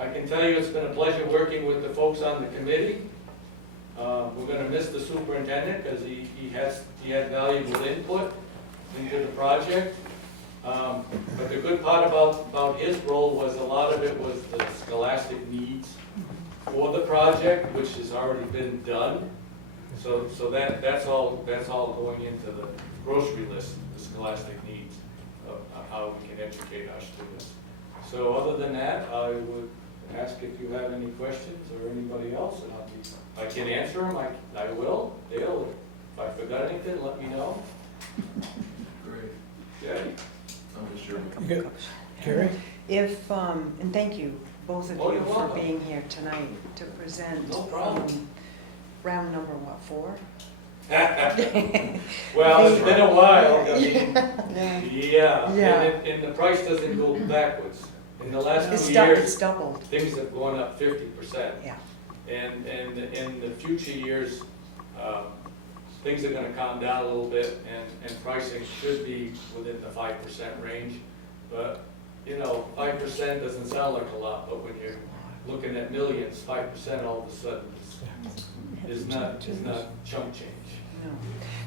I can tell you it's been a pleasure working with the folks on the committee. We're going to miss the superintendent because he had valuable input into the project. But the good part about his role was a lot of it was the scholastic needs for the project, which has already been done. So that's all going into the grocery list, the scholastic needs of how we can educate our students. So other than that, I would ask if you have any questions or anybody else, and I can answer them. I will. Dale, if I forgot anything, let me know. Great. Okay. I'm just sure. You good? Gary? If, and thank you, both of Oh, you, you're for welcome. being here tonight to present. No problem. Round number, what, 4? Well, it's been a while. I mean, Yeah. and the price doesn't go backwards. In the last It's 2 doubled, years, it's doubled, things have gone up 50%. yeah. And in the future years, things are gonna calm down a little bit, and pricing should be within the 5% range. But, 5% doesn't sound like a lot, but when you're looking at millions, 5% all of a sudden is not chump change. No.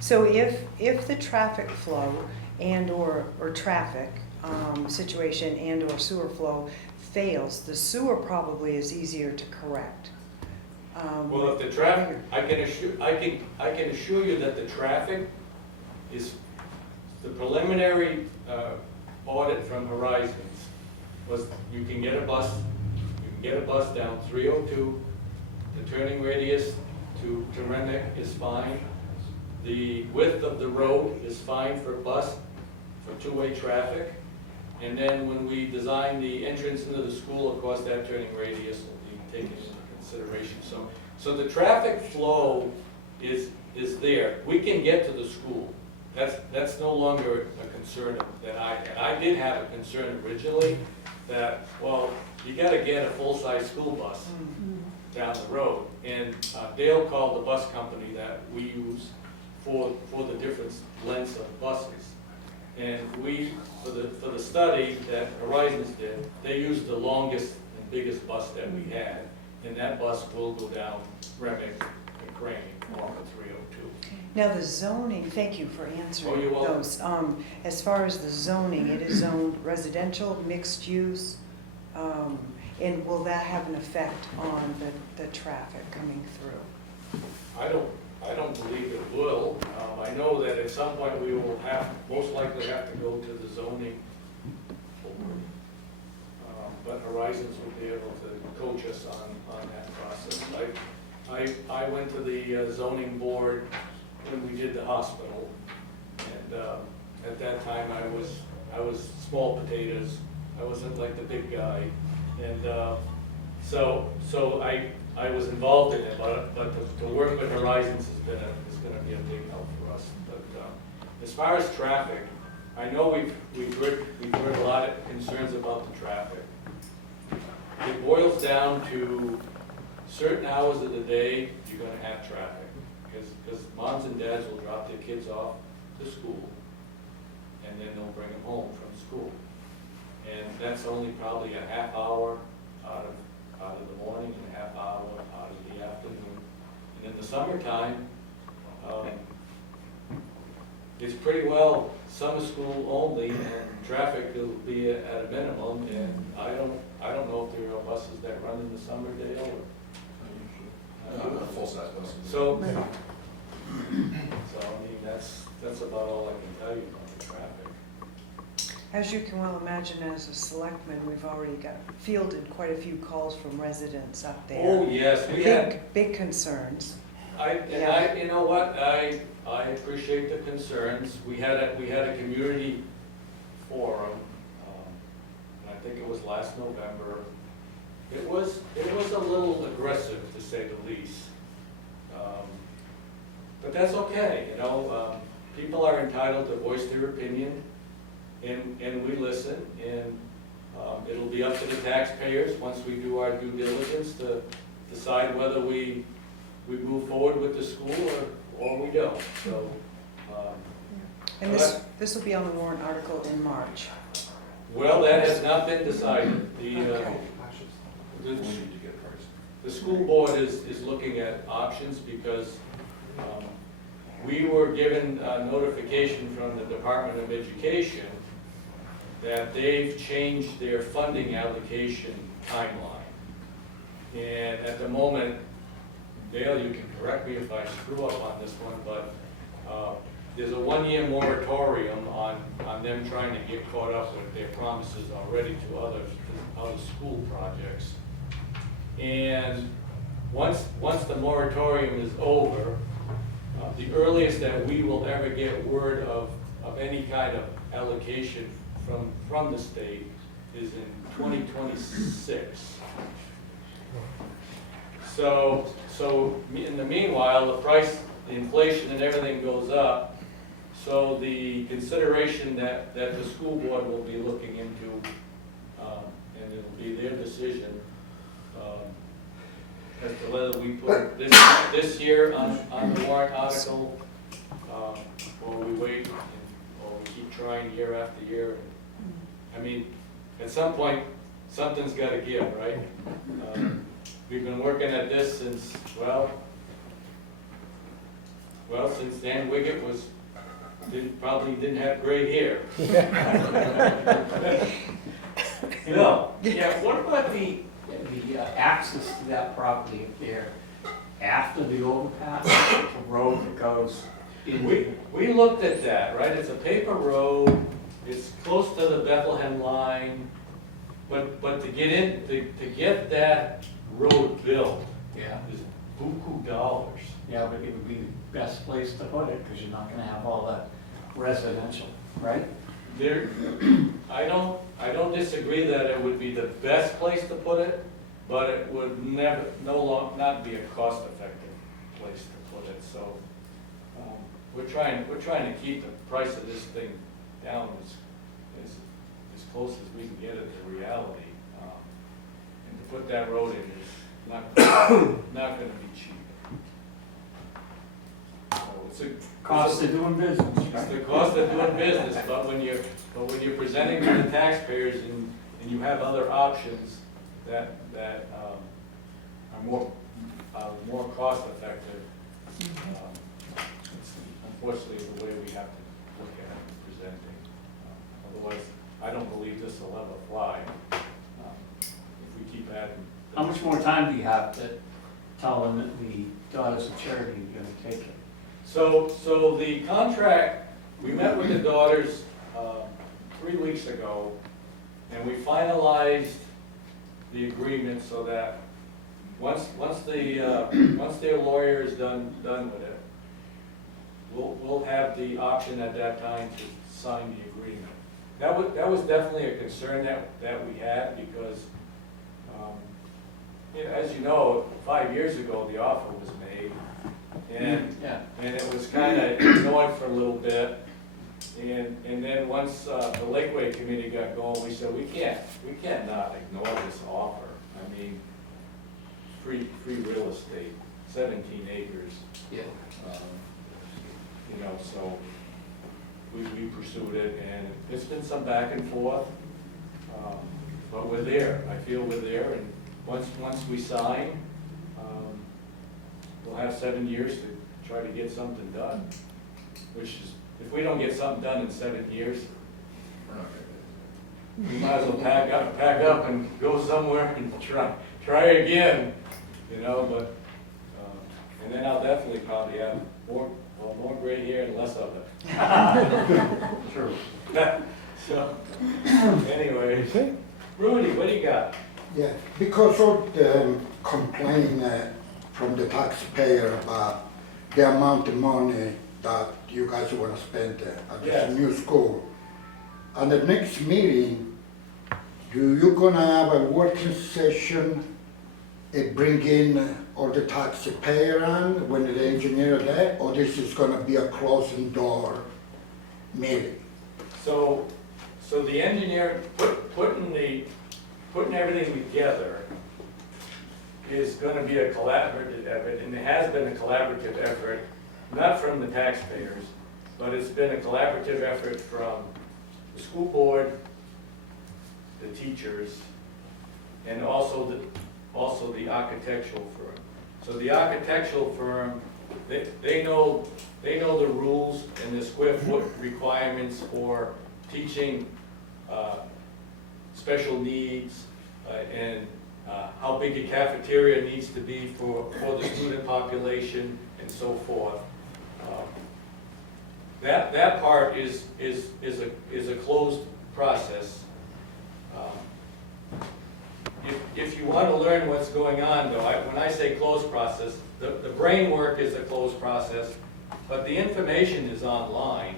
So if the traffic flow or traffic situation or sewer flow fails, the sewer probably is easier to correct. Well, if the traffic, I can assure you that the traffic is, the preliminary audit from Horizons was you can get a bus down 302, the turning radius to Remick is fine. The width of the road is fine for bus, for two-way traffic. And then when we design the entrance into the school, of course, that turning radius will be taken into consideration. So the traffic flow is there. We can get to the school. That's no longer a concern that I had. I did have a concern originally that, well, you gotta get a full-size school bus down the road. And Dale called the bus company that we use for the different lengths of buses. And we, for the study that Horizons did, they used the longest and biggest bus that we had. And that bus will go down Remick and Crane along the 302. Now the zoning, thank you for answering Oh, you're welcome. those. As far as the zoning, it is zoned residential, mixed use, and will that have an effect on the traffic coming through? I don't believe it will. I know that at some point we will most likely have to go to the zoning board. But Horizons will be able to coach us on that process. I went to the zoning board when we did the hospital, and at that time I was small potatoes. I wasn't like the big guy, and so I was involved in it. But to work with Horizons is going to be a big help for us. But as far as traffic, I know we've heard a lot of concerns about the traffic. It boils down to certain hours of the day you're going to have traffic, because moms and dads will drop their kids off to school, and then they'll bring them home from school. And that's only probably a half hour out of the morning and a half hour out of the afternoon. And in the summertime, it's pretty well summer school only, and traffic will be at a minimum, and I don't know if there are buses that run in the summer, Dale, or. Full-size buses. So, I mean, that's about all I can tell you about the traffic. As you can well imagine, as a selectman, we've already fielded quite a few calls from residents up there. Oh, yes, we had, Big concerns. you know what, I appreciate the concerns. We had a community forum, and I think it was last November. It was a little aggressive, to say the least. But that's okay, you know, people are entitled to voice their opinion, and we listen, and it'll be up to the taxpayers, once we do our due diligence, to decide whether we move forward with the school or we don't, so. And this will be on the warrant article in March. Well, that has not been decided. Okay. The school board is looking at options because we were given notification from the Department of Education that they've changed their funding allocation timeline. And at the moment, Dale, you can correct me if I screw up on this one, but there's a one-year moratorium on them trying to get caught up with their promises already to other school projects. And once the moratorium is over, the earliest that we will ever get word of any kind of allocation from the state is in 2026. So in the meanwhile, the inflation and everything goes up. So the consideration that the school board will be looking into, and it'll be their decision, as to whether we put this year on the warrant article, or we wait, or we keep trying year after year. I mean, at some point, something's got to give, right? We've been working at this since, since Dan Wiggett probably didn't have gray hair. Bill, yeah, what about the access to that property up there after the overpass, the road that goes in? We looked at that, right? It's a paper road, it's close to the Bethlehem line, but to get that road built Yeah. is buku dollars. Yeah, but it would be the best place to put it, because you're not gonna have all that residential, right? I don't disagree that it would be the best place to put it, but it would not be a cost-effective place to put it, so, we're trying to keep the price of this thing down as close as we can get it to reality. And to put that road in is not gonna be cheap. So it's a Cost of doing business, It's right? the cost of doing business, but when you're presenting to the taxpayers and you have other options that are more cost effective, it's unfortunately the way we have to look at it and presenting. Otherwise, I don't believe this will ever fly if we keep adding. How much more time do you have to tell them that the Daughters of Charity are gonna take it? So the contract, we met with the daughters 3 weeks ago, and we finalized the agreement so that once their lawyer is done with it, we'll have the option at that time to sign the agreement. That was definitely a concern that we had because, as you know, 5 years ago, the offer was made. And it was kind of ignored for a little bit. And then once the Lakeway Committee got going, we said, we can't not ignore this offer. I mean, free real estate, 17 acres. Yeah. So we pursued it, and it's been some back and forth. But we're there, I feel we're there, and once we sign, we'll have 7 years to try to get something done. Which is, if we don't get something done in 7 years, We're not we might as well pack up and go somewhere and try again, you know, but, and then I'll definitely probably have more gray hair and less of it. True. So, anyways, Okay. Rudy, what do you got? Yeah, because of the complaint from the taxpayer about the amount of money that you guys want to spend at Yes. this new school. At the next meeting, you gonna have a working session, bring in all the taxpayer on when the engineer there, or this is gonna be a closing door meeting? So the engineer, putting everything together is gonna be a collaborative effort, and it has been a collaborative effort, not from the taxpayers, but it's been a collaborative effort from the school board, the teachers, and also the architectural firm. So the architectural firm, they know the rules and the square foot requirements for teaching special needs and how big a cafeteria needs to be for the student population and so forth. That part is a closed process. If you want to learn what's going on, though, when I say closed process, the brain work is a closed process, but the information is online.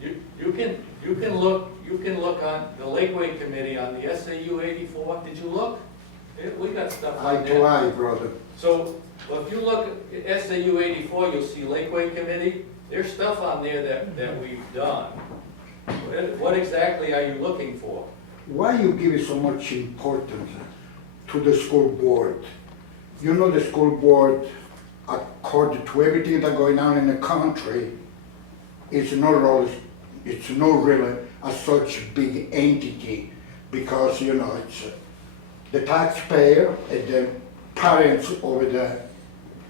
You can look on the Lakeway Committee on the SAU 84. Did you look? We got stuff on Eye there. to eye, brother. So, well, if you look at SAU 84, you'll see Lakeway Committee. There's stuff on there that we've done. What exactly are you looking for? Why you give so much importance to the school board? You know the school board, according to everything that's going on in the country, it's not really a such big entity, because you know it's the taxpayer and the parents over the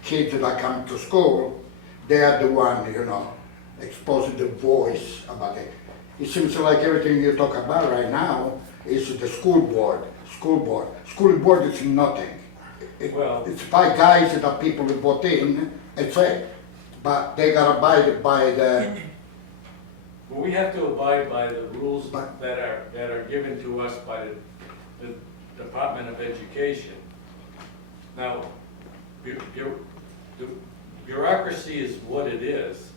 kids that come to school. They are the one, you know, exposing the voice about it. It seems like everything you talk about right now is the school board. School board is nothing. Well- It's 5 guys that people vote in, it's it. But they gotta abide by the, Well, we have to abide by the rules But- that are given to us by the Department of Education. Now, the bureaucracy is what it is.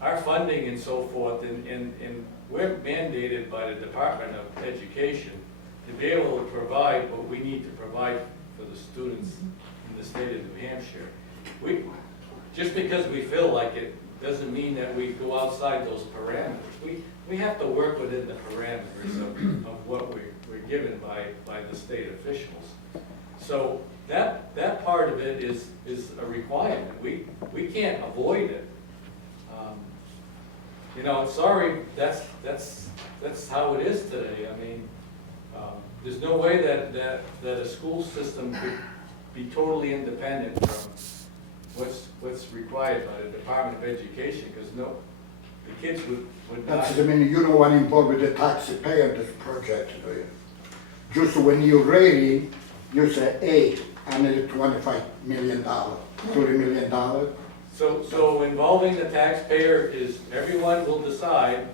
Our funding and so forth, and we're mandated by the Department of Education to be able to provide what we need to provide for the students in the state of New Hampshire. Just because we feel like it doesn't mean that we go outside those parameters. We have to work within the parameters of what we're given by the state officials. So that part of it is a requirement. We can't avoid it. You know, sorry, that's how it is today. I mean, there's no way that a school system could be totally independent from what's required by the Department of Education, because the kids would not. that's, I mean, you don't want to involve with the taxpayer in this project, do you? Just when you're ready, you say, hey, I need $25 million, $30 million. So involving the taxpayer is, everyone will decide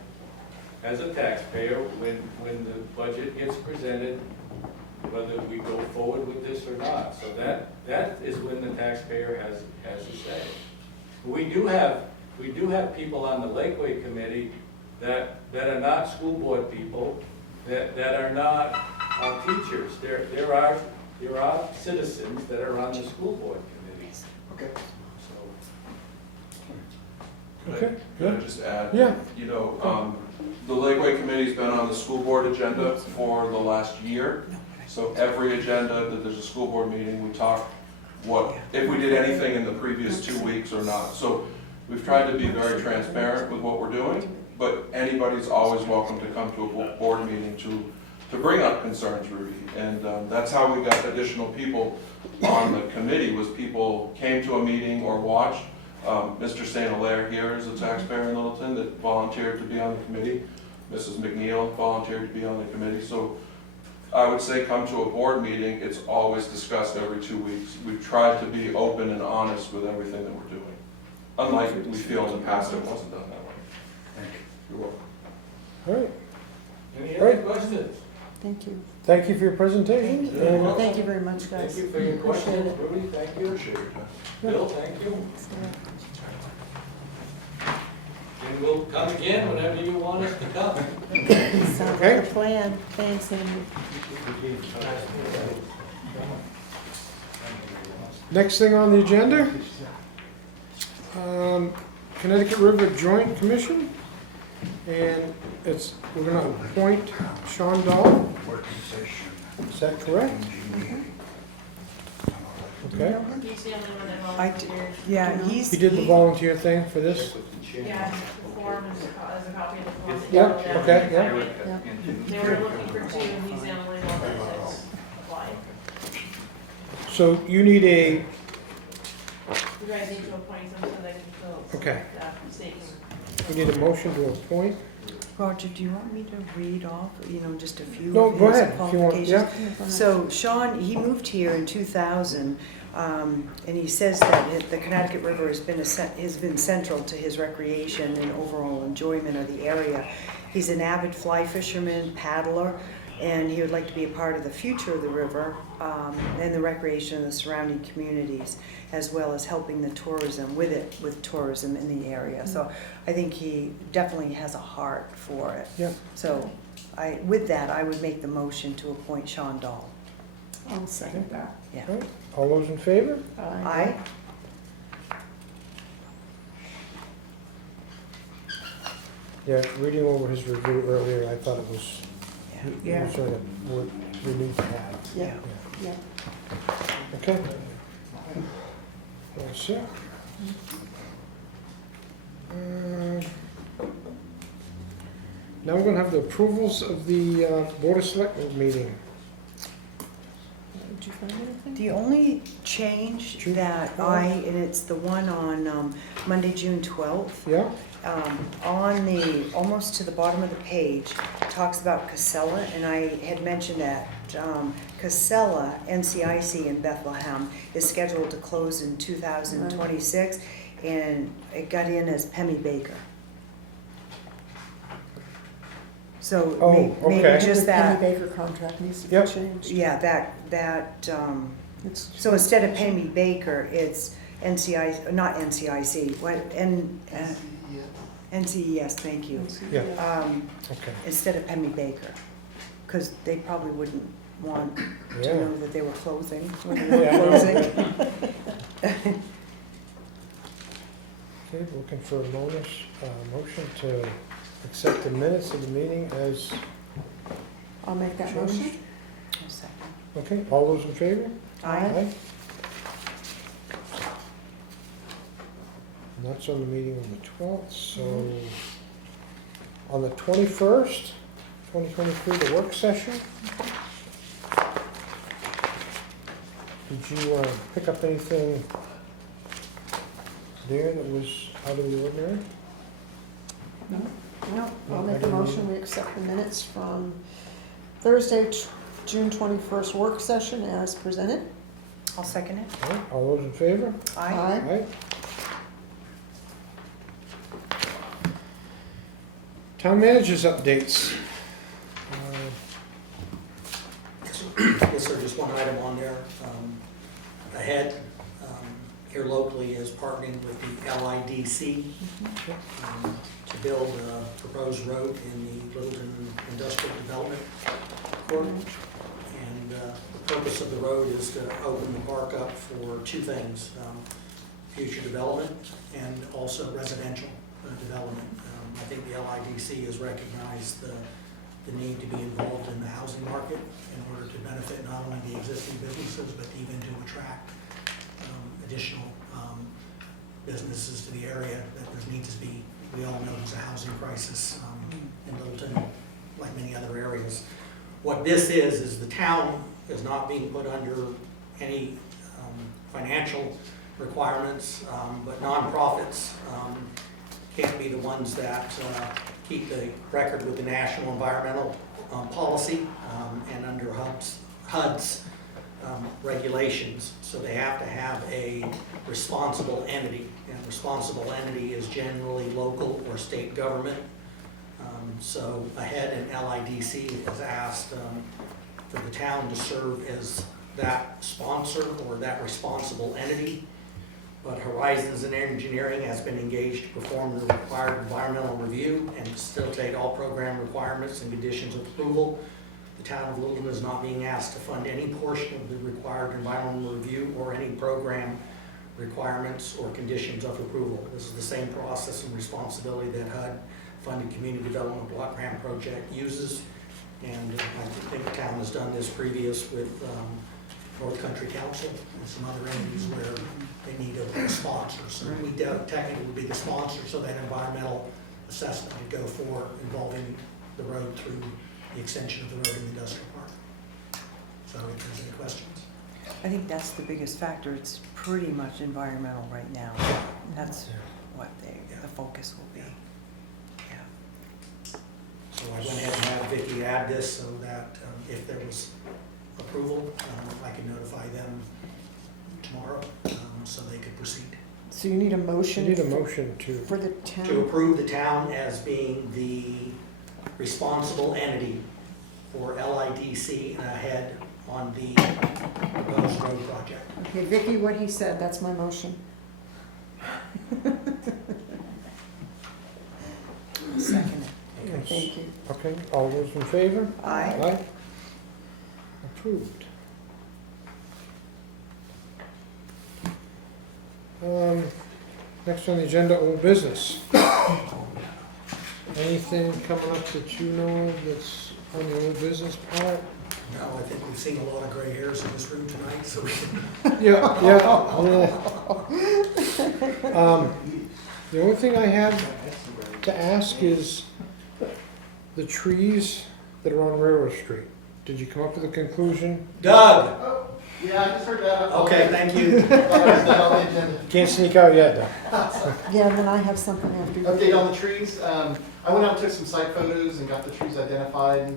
as a taxpayer when the budget gets presented, whether we go forward with this or not. So that is when the taxpayer has a say. We do have people on the Lakeway Committee that are not school board people, that are not teachers. There are citizens that are on the school board committees. Okay. So, Okay, Can I good. just add? Yeah. You know, the Lakeway Committee's been on the school board agenda for the last year. So every agenda that there's a school board meeting, we talk if we did anything in the previous 2 weeks or not. So We've tried to be very transparent with what we're doing, but anybody's always welcome to come to a board meeting to bring up concerns, Rudy. And that's how we got additional people on the committee, was people came to a meeting or watched. Mr. St. Hilaire here is a taxpayer in Littleton that volunteered to be on the committee. Mrs. McNeil volunteered to be on the committee. So I would say come to a board meeting. It's always discussed every 2 weeks. We've tried to be open and honest with everything that we're doing. Unlike we feel in the past, it wasn't done that way. Thank you. You're welcome. All right, Any Right. other questions? Thank you. thank you for your presentation. And Thank you very much, guys. Thank you for your Appreciate questions, it. Rudy, thank you. Appreciate your time. Bill, thank you. And we'll come again whenever you want us to come. Sounds like a plan. Thanks, Andy. next thing on the agenda, Connecticut River Joint Commission. And we're gonna appoint Sean Dahl. Work session. Is that correct? Okay. He's the only one that I volunteered. Yeah, He did the volunteer thing for this? Yeah, the form is a copy of the form. that Yep, you filled out. okay, yep. They were looking for two, and he's the only one that's applied. So you need a, You guys need to appoint them so they can fill. Okay. Statement. we need a motion to appoint. Roger, do you want me to read off, just a few No, of go his ahead, if you want, qualifications? yeah. So Sean, he moved here in 2000, and he says that the Connecticut River has been central to his recreation and overall enjoyment of the area. He's an avid fly fisherman, paddler, and he would like to be a part of the future of the river and the recreation of the surrounding communities, as well as helping the tourism with tourism in the area. So I think he definitely has a heart for it. Yeah. So with that, I would make the motion to appoint Sean Dahl. I'll second that. Yeah. All right. All those in favor? Aye. Yeah, reading over his review earlier, I thought it was, he Yeah. was sort of what we need to have. Yeah. Yeah. Okay. That's it. Now we're gonna have the approvals of the Board of Selectmen meeting. Did you find anything? The only change that and it's the one on Monday, June 12th, Yeah? on almost to the bottom of the page, talks about Casella, and I had mentioned that Casella, NCIC in Bethlehem, is scheduled to close in 2026, and it got in as Pemmy Baker. So Oh, maybe okay. just The Penny that, Baker contract needs to be Yep. changed. yeah, that, It's- so instead of Penny Baker, it's not NCIC, what, NCES, thank you. Yeah. Okay. Instead of Penny Baker, because they probably wouldn't want to Yeah. know that they were closing when they Yeah, I were know. closing. Okay, looking for a motion to accept the minutes of the meeting as, I'll make that Sure. motion. A second. okay, all those in favor? Aye. And that's on the meeting on the 12th, so on the 21st, 2023, the work session. Did you pick up anything there that was out of the ordinary? No, I'll make a motion, we accept the minutes from Thursday, June 21st work session as presented. I'll second it. All right, all those in favor? Aye. Aye. Town managers updates. Yes, sir, just one item on there. Ahead, here locally is partnering with the LIDC to build a proposed road in the Littleton Industrial Development Corridor. And the purpose of the road is to open the park up for two things, future development and also residential development. I think the LIDC has recognized the need to be involved in the housing market in order to benefit not only the existing businesses, but even to attract additional businesses to the area, that there needs to be, we all know there's a housing crisis in Littleton, like many other areas. What this is the town is not being put under any financial requirements, but nonprofits can't be the ones that keep the record with the National Environmental Policy and under HUD's regulations. So they have to have a responsible entity, and responsible entity is generally local or state government. So ahead in LIDC has asked for the town to serve as that sponsor or that responsible entity. But Horizons and Engineering has been engaged to perform the required environmental review and facilitate all program requirements and conditions of approval. The town of Littleton is not being asked to fund any portion of the required environmental review or any program requirements or conditions of approval. This is the same process and responsibility that HUD funded community development block grant project uses. And I think the town has done this previous with North Country Council and some other entities where they need a sponsor. So we technically would be the sponsor, so that environmental assessment would go for involving the road through the extension of the road in the industrial park. So if there's any questions. I think that's the biggest factor. It's pretty much environmental right now. That's what the focus will be. Yeah. So I went ahead and had Vicki add this so that if there was approval, I could notify them tomorrow so they could proceed. So you need a motion? You need a motion for the town? To approve the town as being the responsible entity for LIDC and ahead on the proposed road project. Okay, Vicki, what he said, that's my motion. Second it. Okay, thank you. Okay, all those in favor? Aye. Aye. Approved. Next on the agenda, old business. Anything coming up that you know of that's on the old business part? No, I think we've seen a lot of gray hairs in this room tonight, so we can. Yeah. The only thing I have to ask is the trees that are on Railroad Street. Did you come up with a conclusion? Doug! Oh, yeah, I just heard that. Okay, thank you. Can't sneak out yet, though. Yeah, and then I have something after you. Update on the trees. I went out and took some site photos and got the trees identified,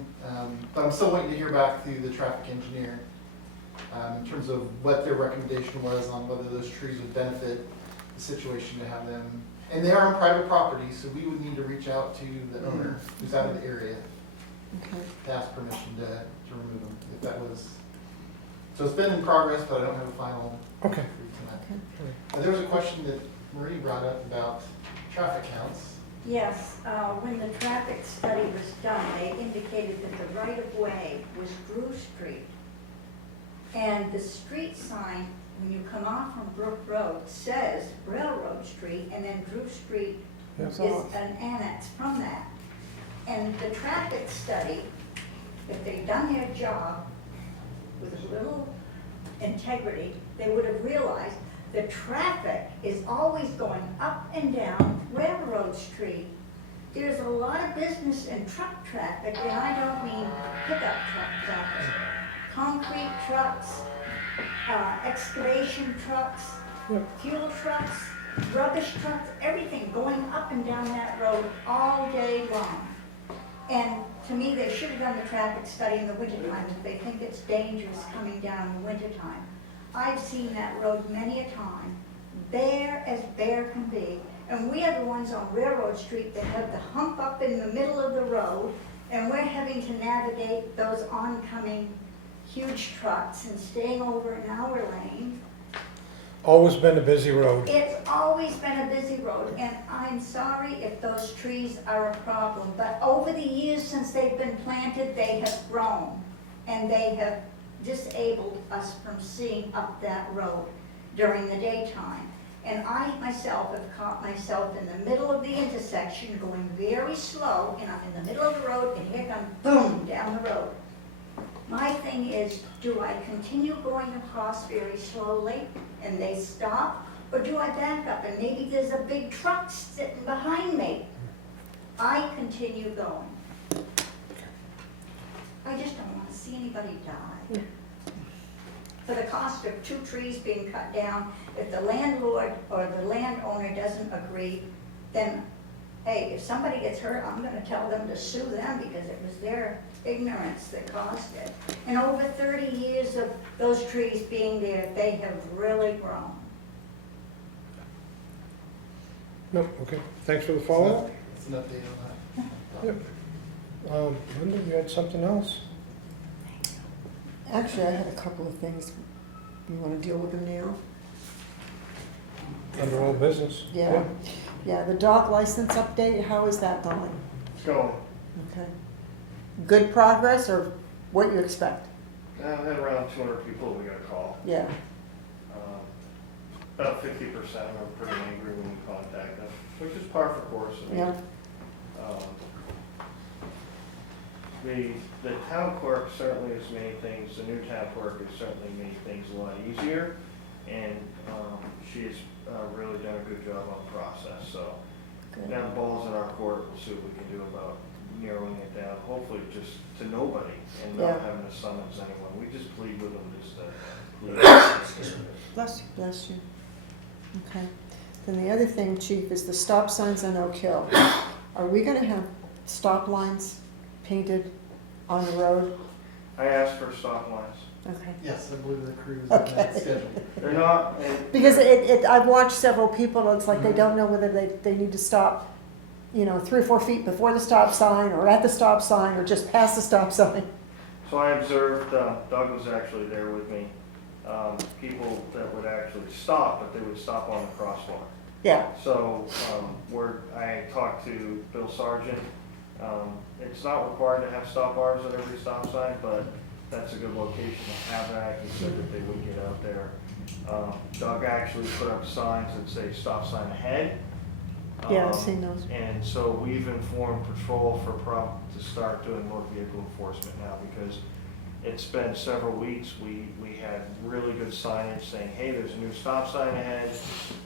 but I'm still waiting to hear back through the traffic engineer in terms of what their recommendation was on whether those trees would benefit the situation to have them. And they are on private property, so we would need to reach out to the owner who's out of the area Okay. to ask permission to remove them, if that was. So it's been in progress, but I don't have a final Okay. for you tonight. There was a question that Marie brought up about traffic counts. Yes, when the traffic study was done, they indicated that the right-of-way was Drew Street. And the street sign, when you come off from Brook Road, says Railroad Street, and then Drew Street Yes. is an annex from that. And the traffic study, if they'd done their job with a little integrity, they would have realized the traffic is always going up and down Railroad Street. There's a lot of business and truck traffic, and I don't mean pickup truck traffic. Concrete trucks, excavation trucks, fuel trucks, rubbish trucks, everything going up and down that road all day long. And to me, they should have done the traffic study in the wintertime if they think it's dangerous coming down in the wintertime. I've seen that road many a time, bare as bare can be. And we are the ones on Railroad Street that have the hump up in the middle of the road, and we're having to navigate those oncoming huge trucks and staying over in our lane. Always been a busy road. It's always been a busy road, and I'm sorry if those trees are a problem, but over the years since they've been planted, they have grown, and they have disabled us from seeing up that road during the daytime. And I myself have caught myself in the middle of the intersection going very slow, and I'm in the middle of the road, and here comes boom down the road. My thing is, do I continue going across very slowly and they stop, Or do I back up and maybe there's a big truck sitting behind me? I continue going. I just don't want to see anybody die. For the cost of 2 trees being cut down, if the landlord or the landowner doesn't agree, then, hey, if somebody gets hurt, I'm gonna tell them to sue them because it was their ignorance that caused it. And over 30 years of those trees being there, they have really grown. No, okay, thanks for the follow-up. It's an update on that. Yep. Linda, you had something else? Actually, I had a couple of things. You want to deal with them now? Under old business? Yeah. Yeah, the dog license update, how is that going? It's going. Okay. Good progress or what you expect? I had around 200 people we got a call. Yeah. About 50% are pretty angry when we contact them, which is par for course. I mean, Yeah. The town clerk certainly has made things, the new town clerk has certainly made things a lot easier, and she's really done a good job on the process, so Good. now the ball's in our court, we'll see what we can do about narrowing it down, hopefully just to nobody, and not Yeah. having to summons anyone, we just plead with them just to plead. Bless you, bless you. Okay. Then the other thing, Chief, is the stop signs on Oak Hill. Are we gonna have stop lines painted on the road? I asked for stop lines. Okay. Yes, I believe the crew is on that schedule. They're not, Because I've watched several people, it's like they don't know whether they need to stop, 3 or 4 feet before the stop sign, or at the stop sign, or just past the stop sign. so I observed, Doug was actually there with me, people that would actually stop, but they would stop on the crosswalk. Yeah, So, I talked to Bill Sargent, it's not required to have stop bars at every stop sign, but that's a good location to have that, he said that they would get out there. Doug actually put up signs that say stop sign ahead. yeah, I've seen those. And so we've informed patrol to start doing motor vehicle enforcement now, because it's been several weeks, we had really good signage saying, hey, there's a new stop sign ahead,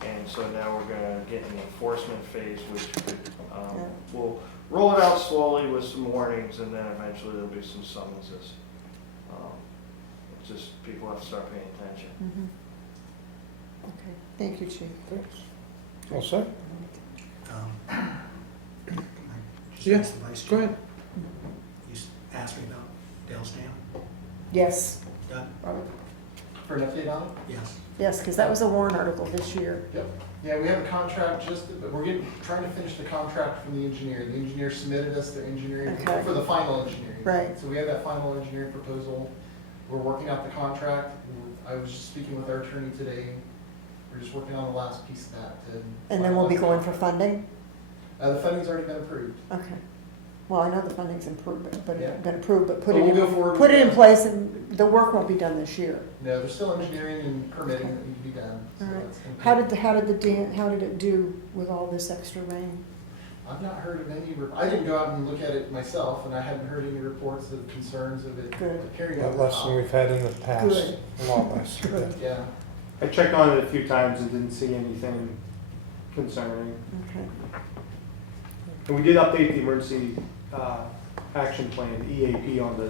and so now we're gonna get in the enforcement phase, which could, we'll roll it out slowly with some warnings, and then eventually there'll be some summonses. It's just, people have to start paying attention. Mhm. Okay, thank you, Chief. Thanks. All set? Just Yeah, ask the vice go chair. ahead. You asked me about Dale's Dam. Yes, Done? Robert. For an update on it? Yes. Yes, because that was a warrant article this year. Yep. Yeah, we have a contract but we're trying to finish the contract from the engineer. The engineer submitted us their engineering Okay. for the final engineering. Right. So we have that final engineering proposal. We're working out the contract. I was just speaking with our attorney today. We're just working on the last piece of that. And then we'll be going for funding? The funding's already been approved. Okay. Well, I know the funding's improved, but Yeah. been approved, but put But it we'll go forward in, put with it in that. place, and the work won't be done this year. No, there's still engineering and permitting that need to be done. So All right. that's gonna be- How did it do with all this extra rain? I've not heard of any, I didn't go out and look at it myself, and I hadn't heard any reports of concerns of it Good. carrying A over. lot less than we've had in the past. Good. A lot less. Good. Yeah. I checked on it a few times and didn't see anything concerning. Okay. And we did update the emergency action plan, the EAP, on the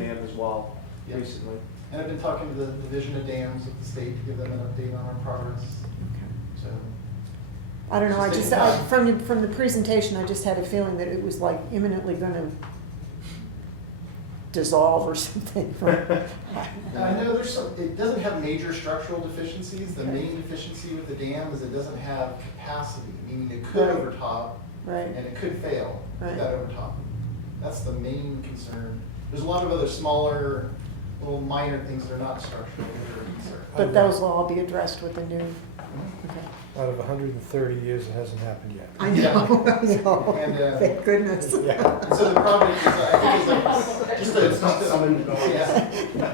dam as well Yep. recently. And I've been talking to the Division of Dams at the state to give them an update on our progress, Okay. so. I don't know, I Just just, take from the presentation, I just had a feeling that it was like imminently gonna dissolve or something. I know it doesn't have major structural deficiencies. The main deficiency with the dam is it doesn't have capacity, meaning it could Right. overtop Right, and it could fail Right. with that overtop. That's the main concern. There's a lot of other smaller, little minor things that are not structural that are a concern. but those will all be addressed with the new, okay. Out of 130 years, it hasn't happened yet. I know, I know, And, thank goodness. Yeah. And so the project is, I think it's like, just yeah.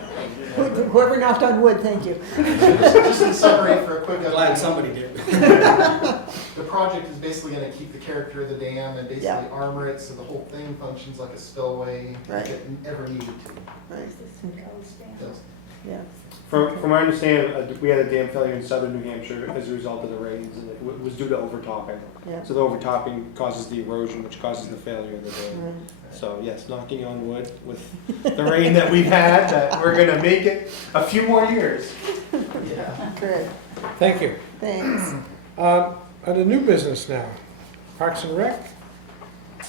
Whoever knocked on wood, thank you. Just in summary for a quick update. Glad somebody did. The project is basically gonna keep the character of the dam and basically Yeah. armor it so the whole thing functions like a spillway Right. if it ever needed to. Right. Is this Dale's Dam? Does. Yeah, From my understanding, we had a dam failure in southern New Hampshire as a result of the rains, and it was due to overtopping. yeah. So the overtopping causes the erosion, which causes the failure of the dam. Right. So yes, knocking on wood with the rain that we've had, that we're gonna make it a few more years. Yeah. Good, Thank you. thanks. Under new business now, Parks and Rec,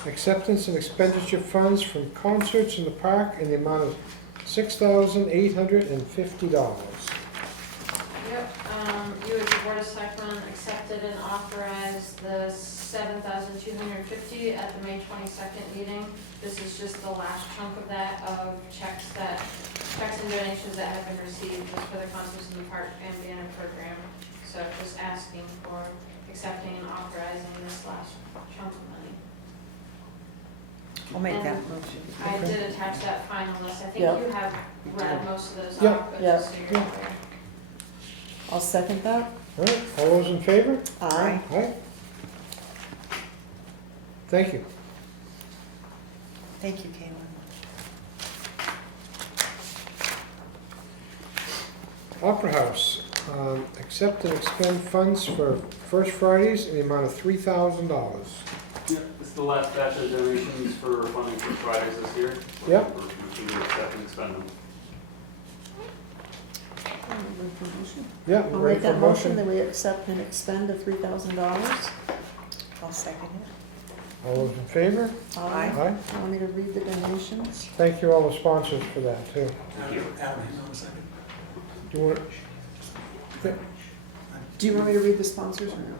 acceptance and expenditure funds from concerts in the park in the amount of $6,850. Yep, you as the Board of Selectmen accepted and authorized the $7,250 at the May 22nd meeting. This is just the last chunk of that, of checks and donations that have been received just for the concerts in the park and banner program. So just asking for accepting and authorizing this last chunk of money. I'll make And that motion. I did attach that final list. I think Yep. you have read most of those Yep. off, but Yep. just so you're aware. I'll second that. All right, all those in favor? Aye. Aye. Thank you. Thank you, Caitlin. Opera House, accept and expend funds for First Fridays in the amount of $3,000. Yeah, this is the last batch of donations for funding for Fridays this year. Yep. We're looking to accept and expend them. Yeah, I'll ready make for a that motion motion? that we accept and expend the $3,000. I'll second it. All those in favor? Aye. Aye. Want me to read the donations? Thank you all the sponsors for that, too. Adam, hang on a second. Do you want, Do you want me to read the sponsors or no?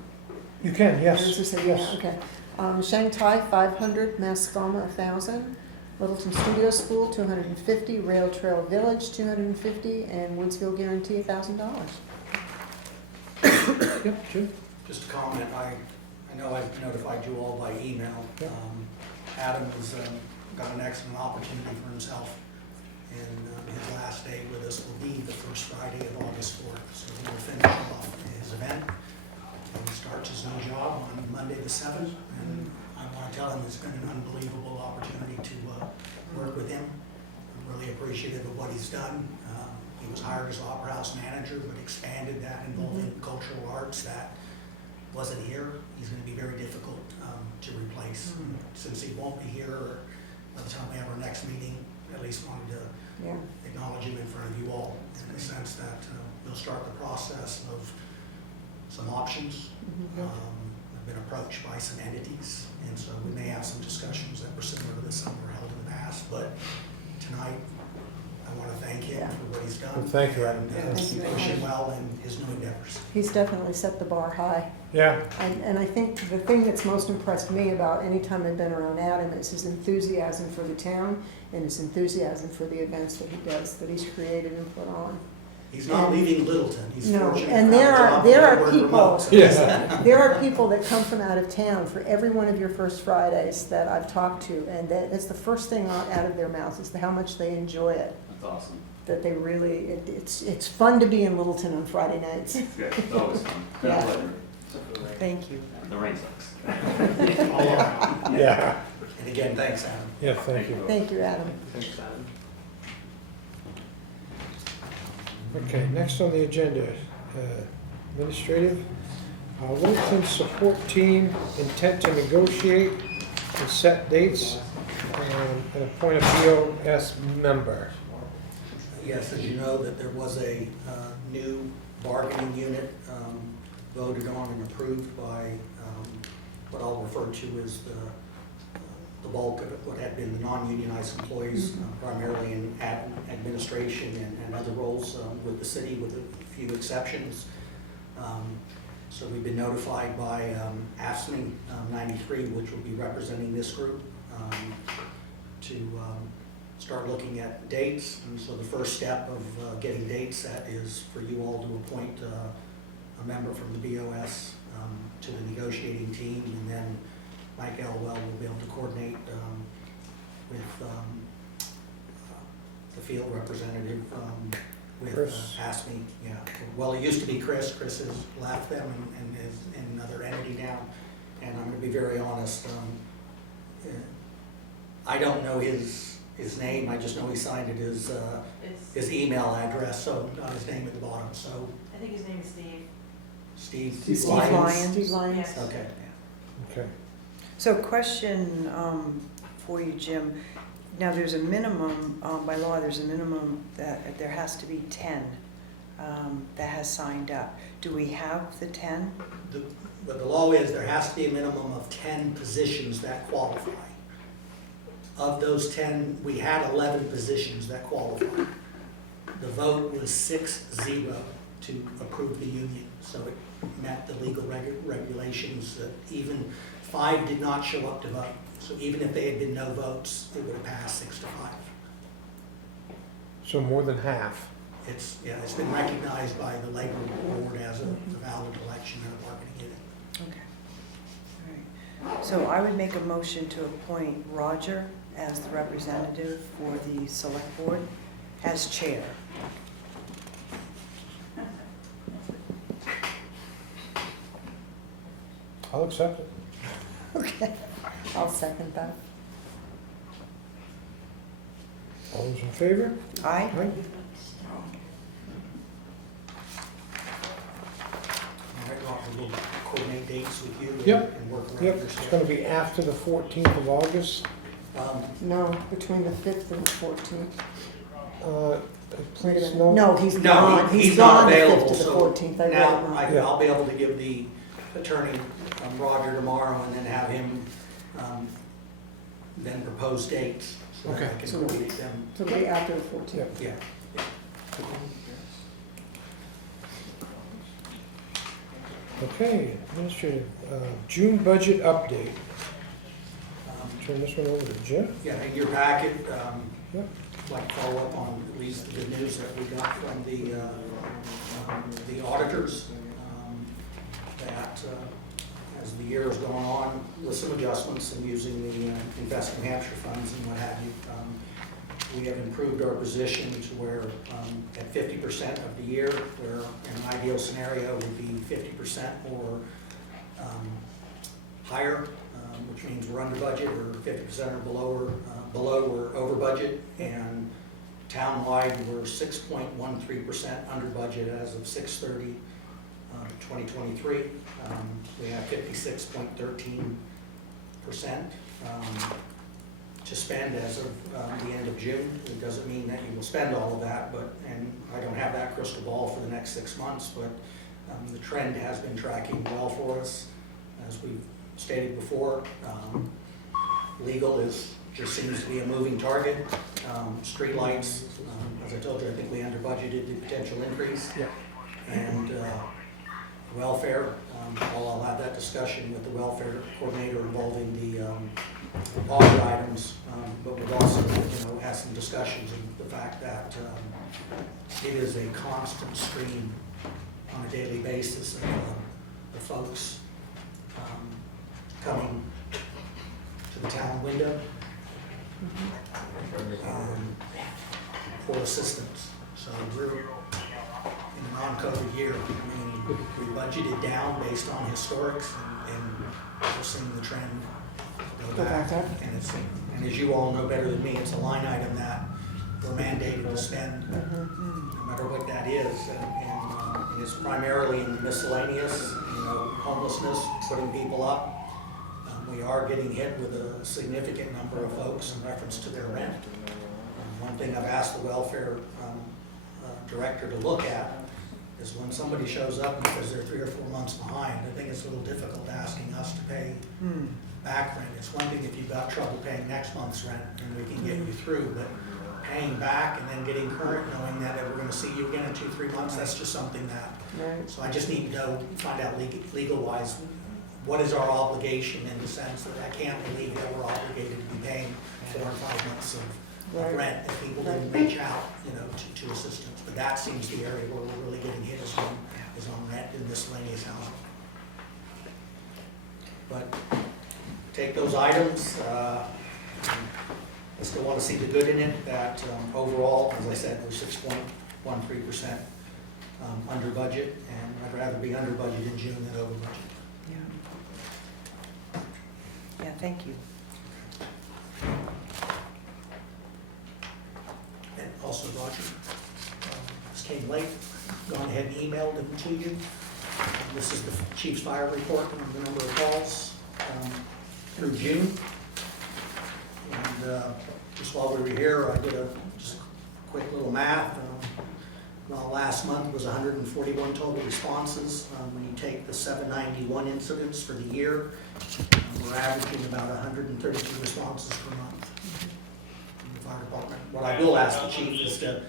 you can, yes, Yours is- yes. yeah, okay. Shanghai, 500, Mascoma, 1,000, Littleton Studio School, 250, Rail Trail Village, 250, and Woodsville Guarantee, $1,000. Yep, Jim? Just a comment, I know I've notified you all by email. Yep. Adam has got an excellent opportunity for himself, and his last day with us will be the first Friday of August 4th. So he will finish off his event, and he starts his new job on Monday the 7th. And I want to tell him it's been an unbelievable opportunity to work with him. I'm really appreciative of what he's done. He was hired as Opera House manager, but expanded that involving cultural arts that wasn't here. He's going to be very difficult to replace. Since he won't be here, or by the time we have our next meeting, at least wanted to Yeah. acknowledge him in front of you all, in the sense that we'll start the process of some options. I've been approached by some entities, and so we may have some discussions that were similar to this that were held in the past, but tonight, I want to thank him for what he's done. Well, thank you, Adam. And Thank you. wish him well in his new endeavors. He's definitely set the bar high. Yeah, And I think the thing that's most impressed me about any time I've been around Adam is his enthusiasm for the town and his enthusiasm for the events that he does, that he's created and put on. He's not leaving Littleton, he's No, fortunate. and to there have a are- job there where are we work people- remote, so Yeah. There are people that come from out of town for every one of your First Fridays that I've talked to, and that's the first thing out of their mouths is how much they enjoy it. That's awesome. That they really, it's fun to be in Littleton on Friday nights. It's good. It's always fun. Been a Yeah. pleasure. Thank you. The rain sucks. yeah, And again, thanks, Adam. yeah, thank you. Thank you, Adam. Thanks, Adam. Okay, next on the agenda, administrative. Littleton support team intent to negotiate and set dates and appoint a BOS member. Yes, as you know, that there was a new bargaining unit voted on and approved by what I'll refer to as the bulk of it, what had been the non-unionized employees, primarily in administration and other roles with the city, with a few exceptions. So we've been notified by AFSCME 93, which will be representing this group, to start looking at dates. And so the first step of getting dates set is for you all to appoint a member from the BOS to the negotiating team, and then Mike Elwell will be able to coordinate with the field representative with Chris. AFSCME. Yeah, well, it used to be Chris. Chris has left them and is in another entity now. And I'm going to be very honest. I don't know his his name, I just know he signed it, his email address, so not his name at the bottom, so I think his name is Steve. Steve Lyons. Lyons? Steve Lyons. Yes. Okay. Okay. So question for you, Jim. Now, there's a minimum, by law, there's a minimum that there has to be 10 that has signed up. Do we have the 10? But the law is there has to be a minimum of 10 positions that qualify. Of those 10, we had 11 positions that qualified. The vote was 6-0 to approve the union, so it met the legal regulations that even 5 did not show up to vote. So even if there had been no votes, it would have passed 6-5. So more than half. It's been recognized by the labor board as a valid election and a bargaining unit. Okay. All right. So I would make a motion to appoint Roger as the representative for the select board as chair. I'll accept it. Okay, I'll second that. All those in favor? Aye? All right, Roger, we'll coordinate dates with you Yep. and work around Yep, your it's schedule. gonna be after the 14th of August. No, between the 5th and the 14th. Please, no. No, he's No, gone. he's not gone the 5th available, to the so 14th. I read it now wrong. I'll be able to give the attorney Roger tomorrow and then have him then propose dates so that I Okay. can So coordinate them. So it'll be after the 14th. Yeah. Yeah. Okay, administrative, June budget update. Turn this one over to Jim. Yeah, in your packet, Yep. I'd like to follow up on at least the good news that we got from the auditors, that as the year has gone on, with some adjustments and using the Invest New Hampshire funds and what have you, we have improved our position to where at 50% of the year, where in an ideal scenario would be 50% or higher, which means we're under budget, or 50% or below we're over budget, and townwide we're 6.13% under budget as of 6/30/2023. We have 56.13% to spend as of the end of June. It doesn't mean that you will spend all of that, and I don't have that crystal ball for the next 6 months, but the trend has been tracking well for us. As we've stated before, legal just seems to be a moving target. Streetlights, as I told you, I think we under budgeted the potential increase. Yeah. And welfare, I'll have that discussion with the welfare coordinator involving the audit items, but we've also, had some discussions of the fact that it is a constant stream on a daily basis of the folks coming to the town window for assistance. So we're in a non-COVID year. I mean, we budgeted down based on historics, and we're seeing the trend go back. And as you all know better than me, it's a line item that we're mandated to spend, no matter what that is. And it's primarily in miscellaneous, homelessness, putting people up. We are getting hit with a significant number of folks in reference to their rent. One thing I've asked the welfare director to look at is when somebody shows up and says they're 3 or 4 months behind, I think it's a little difficult asking us to pay back rent. It's one thing if you've got trouble paying next month's rent and we can get you through, but paying back and then getting current, knowing that we're gonna see you again in 2-3 months, that's just something that, so I just need to find out legal-wise, what is our obligation in the sense that I can't believe that we're obligated to be paying 4 or 5 months of rent if people didn't reach out, to assistance. But that seems the area where we're really getting hit is on rent and miscellaneous housing. But take those items, I still want to see the good in it, that overall, as I said, we're 6.13% under budget, and I'd rather be under budget in June than over budget. Yeah, thank you. late, gone ahead and emailed them to you. This is the chief's fire report on the number of calls through June. And just while we were here, I did just a quick little math. Well, last month was 141 total responses. When you take the 791 incidents for the year, we're averaging about 132 responses per month in the fire department. What I will ask the chief is to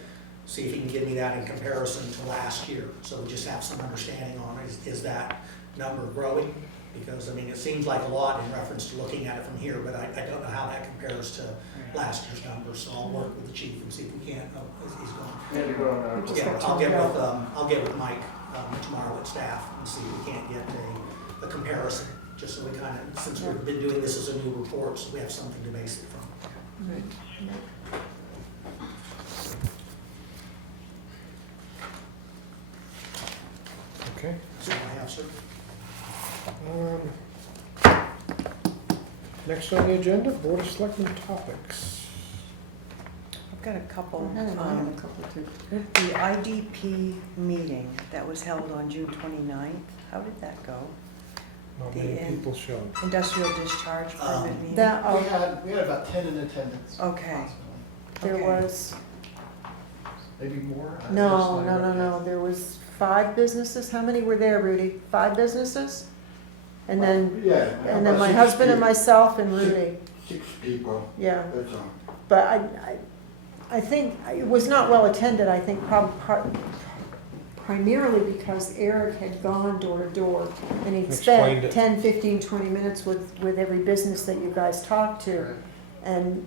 see if he can give me that in comparison to last year, so we just have some understanding on it. Is that number growing? Because, I mean, it seems like a lot in reference to looking at it from here, but I don't know how that compares to last year's numbers, so I'll work with the chief and see if we can't, he's going. Yeah, I'll get with Mike tomorrow at staff and see if we can't get a comparison, just so we kind of, since we've been doing this as a new report, so we have something to base it from. Right. Okay. That's all I have, sir. Next on the agenda, Board of Selectmen topics. I've got a couple. I have a couple too. The IDP meeting that was held on June 29th, how did that go? Not The many people showed. Industrial discharge permit meeting? That, We had about 10 in attendance. Okay. there Okay. was, Maybe more. no, there was 5 businesses. How many were there, Rudy? 5 businesses? And then, Yeah. and then about my 6 husband and people. myself and Rudy, 6 people, yeah. that's all. But I think it was not well attended, I think primarily because Eric had gone door to door and he'd Explained spent it. 10, 15, 20 minutes with every business that you guys talked to. And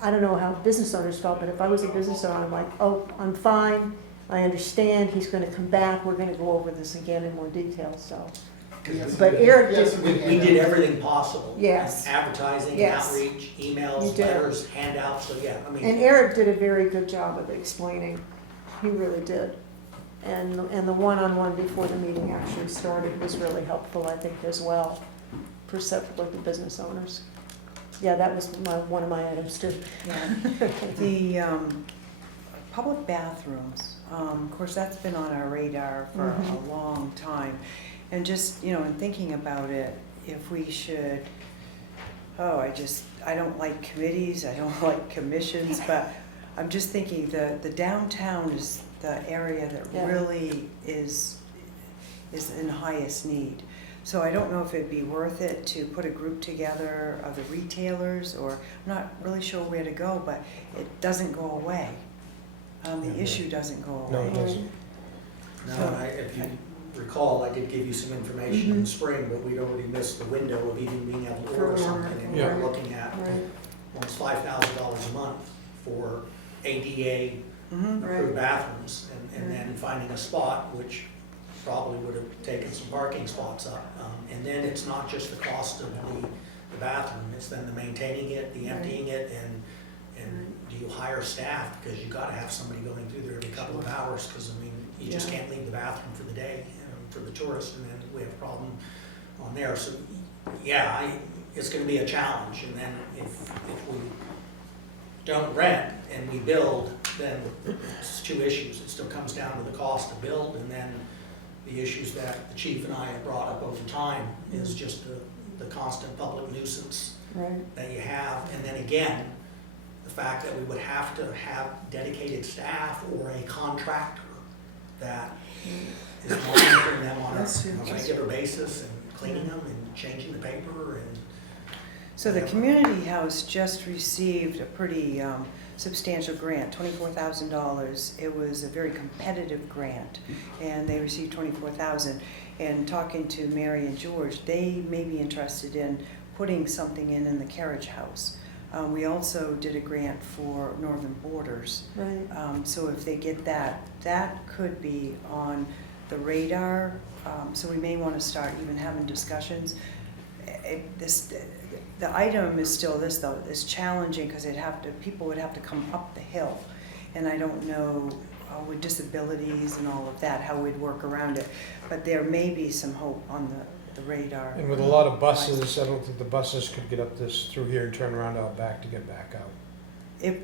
I don't know how business owners felt, but if I was a business owner, I'm like, oh, I'm fine, I understand, he's gonna come back, we're gonna go over this again in more detail, so. But Eric Yes, did, We did everything possible. Yes. Advertising, Yes. outreach, You emails, did. letters, handouts, so yeah, I mean. and Eric did a very good job of explaining, he really did. And the one-on-one before the meeting actually started was really helpful, I think, as well, perceptively to business owners. Yeah, that was one of my items too. Yeah. The public bathrooms, of course, that's been on our radar for a long time. And just, in thinking about it, if we should, I don't like committees, I don't like commissions, but I'm just thinking the downtown is the area that really is in highest need. So I don't know if it'd be worth it to put a group together of the retailers, or I'm not really sure where to go, but it doesn't go away. The issue doesn't go away. No, it doesn't. No, if you recall, I did give you some information in the spring, but we'd already missed the window of even being able to order something. And we Yeah. were looking at almost $5,000 a month for ADA approved bathrooms, and then finding a spot, which probably would have taken some parking spots up. And then it's not just the cost of the bathroom, it's then the maintaining it, the emptying it, and do you hire staff? Because you gotta have somebody going through there every couple of hours, because I mean, you just can't leave the bathroom for the day, for the tourists, and then we have a problem on there. So, yeah, it's gonna be a challenge, and then if we don't rent and we build, then it's 2 issues. It still comes down to the cost to build, and then the issues that the chief and I have brought up over time is just the constant public nuisance that you have. And then again, the fact that we would have to have dedicated staff or a contractor that is monitoring them on a regular basis and cleaning them and changing the paper and. So the community house just received a pretty substantial grant, $24,000. It was a very competitive grant, and they received $24,000. And talking to Mary and George, they may be interested in putting something in the carriage house. We also did a grant for Northern Borders. So if they get that, that could be on the radar. So we may want to start even having discussions. The item is still this, though. It's challenging because people would have to come up the hill, and I don't know with disabilities and all of that how we'd work around it. But there may be some hope on the radar. And with a lot of buses, I don't think the buses could get up this through here and turn around out back to get back out. If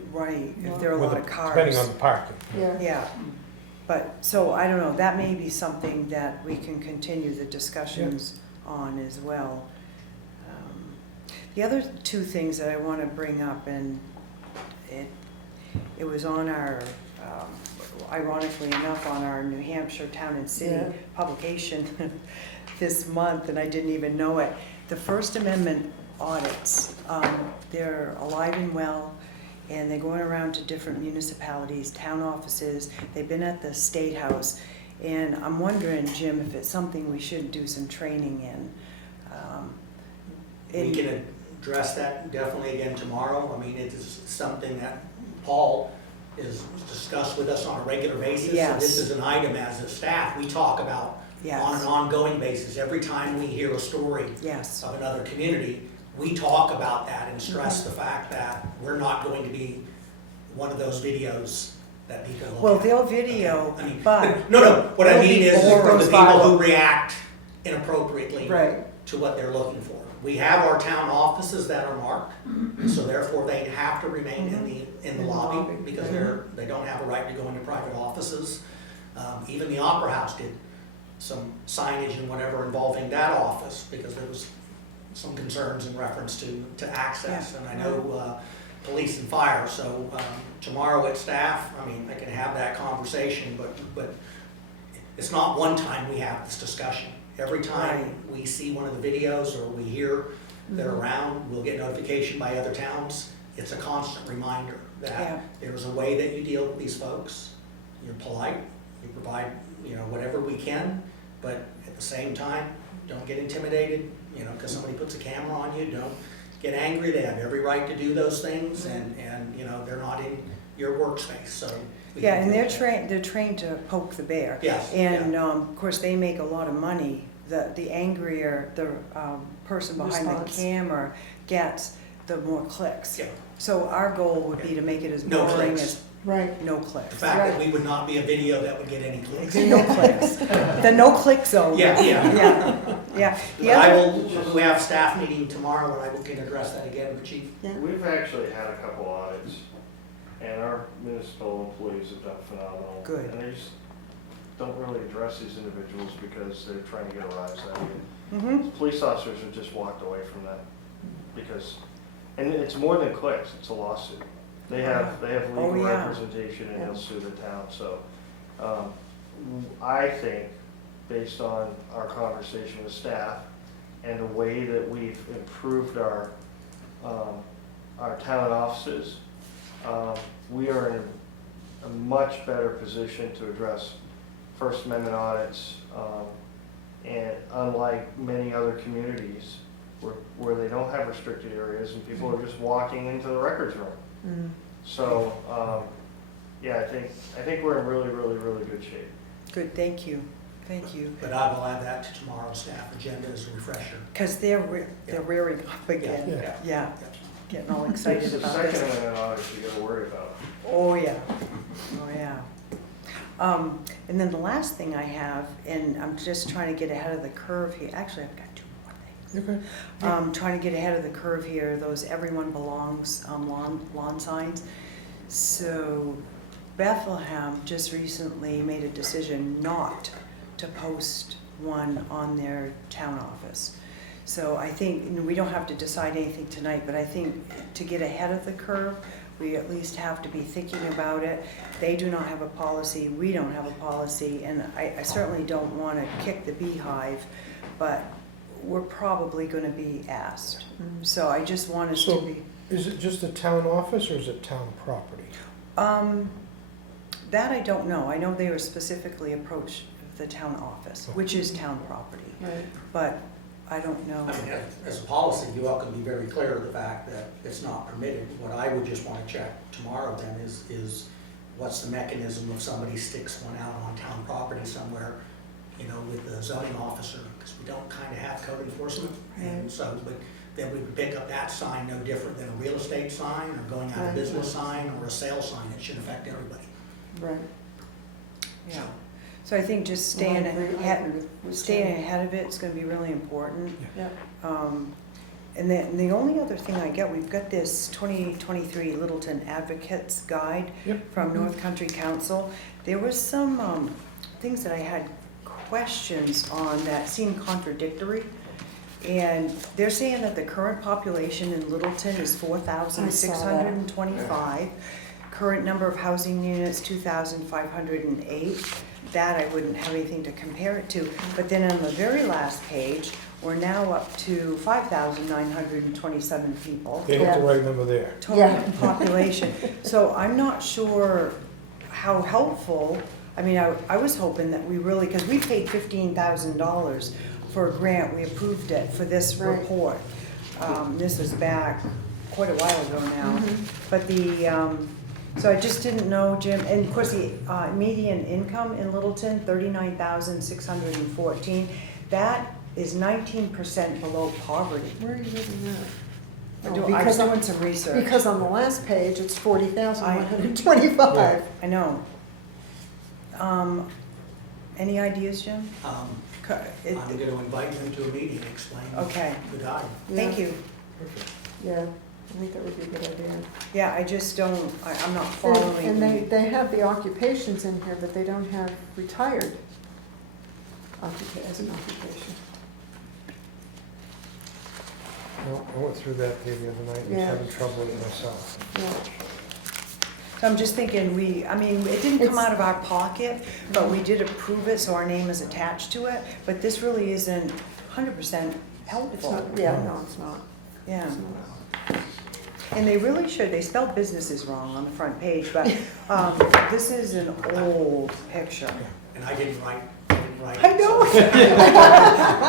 there are a lot of cars. Depending on the parking. Yeah. But, so I don't know, that may be something that we can continue the discussions on as well. The other two things that I want to bring up, and it was on our, ironically enough, on our New Hampshire Town and City publication this month, and I didn't even know it. The First Amendment audits, they're alive and well, and they're going around to different municipalities, town offices. They've been at the State House, and I'm wondering, Jim, if it's something we should do some training in. We can address that definitely again tomorrow. I mean, it is something that Paul is discussed with us on a regular basis. Yes. And this is an item as a staff we talk about on an ongoing basis. Every time we hear a story of another community, we talk about that and stress the fact that we're not going to be one of those videos that people look at. Well, they'll video, I mean, but no, what I mean is for the people viral. who react inappropriately to what they're looking for. We have our town offices that are marked, so therefore they have to remain in the lobby because they don't have a right to go into private offices. Even the Opera House did some signage and whatever involving that office because there was some concerns in reference to access. And I know police and fire, so tomorrow at staff, I mean, I can have that conversation, but it's not one time we have this discussion. Every time we see one of the videos or we hear they're around, we'll get notification by other towns. It's a constant reminder that there's a way that you deal with these folks. You're polite, you provide, whatever we can, but at the same time, don't get intimidated, because somebody puts a camera on you. Don't get angry. They have every right to do those things, and they're not in your workspace. So and they're trained to poke the bear. Yes. And of course, they make a lot of money. The angrier the person behind the camera gets, the more clicks. Yeah. So our goal would be to make it as No boring clicks. as no clicks. The fact that we would not be a video that would get any clicks. No clicks. The no click zone. Yeah. We have staff meeting tomorrow, and I can address that again with the chief. We've actually had a couple audits, and our municipal employees have done phenomenal. Good. And they just don't really address these individuals because they're trying to get a rise out of you. Police officers have just walked away from that because, and it's more than clicks, it's a lawsuit. They have legal representation and they'll sue the town. So I think, based on our conversation with staff and the way that we've improved our town offices, we are in a much better position to address First Amendment audits, and unlike many other communities where they don't have restricted areas and people are just walking into the records room. So, I think we're in really, really, really good shape. Good, thank you. Thank you. But I will add that to tomorrow's staff agenda as a refresher. Because they're rearing up again. Yeah. Getting all excited about Second this. Amendment audits you gotta worry about. Oh, yeah. And then the last thing I have, and I'm just trying to get ahead of the curve here. Actually, I've got two more things. Trying to get ahead of the curve here, those everyone belongs lawn signs. So Bethlehem just recently made a decision not to post one on their town office. So I think, we don't have to decide anything tonight, but I think to get ahead of the curve, we at least have to be thinking about it. They do not have a policy, we don't have a policy, and I certainly don't want to kick the beehive, but we're probably going to be asked. So I just want us to be... Is it just a town office or is it town property? That I don't know. I know they were specifically approached the town office, which is town property. But I don't know. I mean, as a policy, you all can be very clear of the fact that it's not permitted. What I would just want to check tomorrow then is what's the mechanism if somebody sticks one out on town property somewhere, with the zoning officer, because we don't kind of have code enforcement. And so, but then we would pick up that sign no different than a real estate sign or going out of business sign or a sales sign. It should affect everybody. Right. Yeah. So I think just staying ahead of it is going to be really important. And then the only other thing I get, we've got this 2023 Littleton Advocates Guide Yep. from North Country Council. There was some things that I had questions on that seemed contradictory. And they're saying that the current population in Littleton is 4,625. Current number of housing units, 2,508. That I wouldn't have anything to compare it to. But then on the very last page, we're now up to 5,927 people. They hit the right number there. Total population. So I'm not sure how helpful, I mean, I was hoping that we really, because we paid $15,000 for a grant, we approved it for this Right. report. This was back quite a while ago now. But so I just didn't know, Jim, and of course the median income in Littleton, 39,614. That is 19% below poverty. Where are you reading that? I Oh, was doing some research. Because on the last page, it's 40,125. I know. Any ideas, Jim? I'm gonna invite them to a meeting and explain Okay. the guide. Thank you. Yeah, I think that would be a good idea. Yeah, I just don't, I'm not following. And they have the occupations in here, but they don't have retired as an occupation. No, I went through that the other night, and was Yeah. having trouble with it myself. Yeah. So I'm just thinking, it didn't come out of our pocket, but we did approve it, so our name is attached to it. But this really isn't 100% It's helpful. not, yeah, no, it's not. Yeah. It's not. And they really should, they spelled businesses wrong on the front page, but this is an old picture. And I didn't write. I know.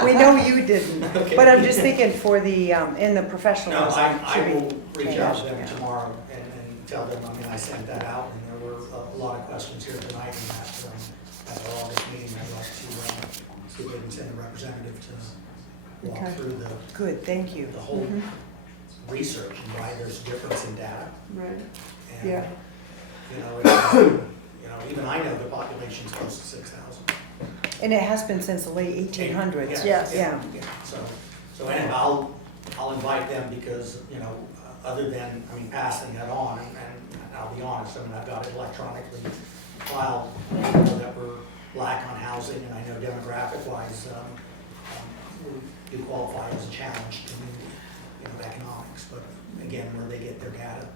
We know you didn't, Okay. but I'm just thinking for the, in the professional. No, I will reach out to changed, them yeah. tomorrow and tell them, I mean, I sent that out, and there were a lot of questions here tonight, and at our August meeting, I'd like to see if they can send a representative to walk Okay. through Good, thank you. the whole research and why there's a difference in data. Right, And, yeah. Even I know the population's close to 6,000. And it has been since the late 1800s. Yes. Yeah. So anyway, I'll invite them because, other than, passing that on, and I'll be honest, I've got it electronically filed, that we're lack on housing, and I know demographic-wise, we do qualify as a challenged community, economics, but again, where they get their data,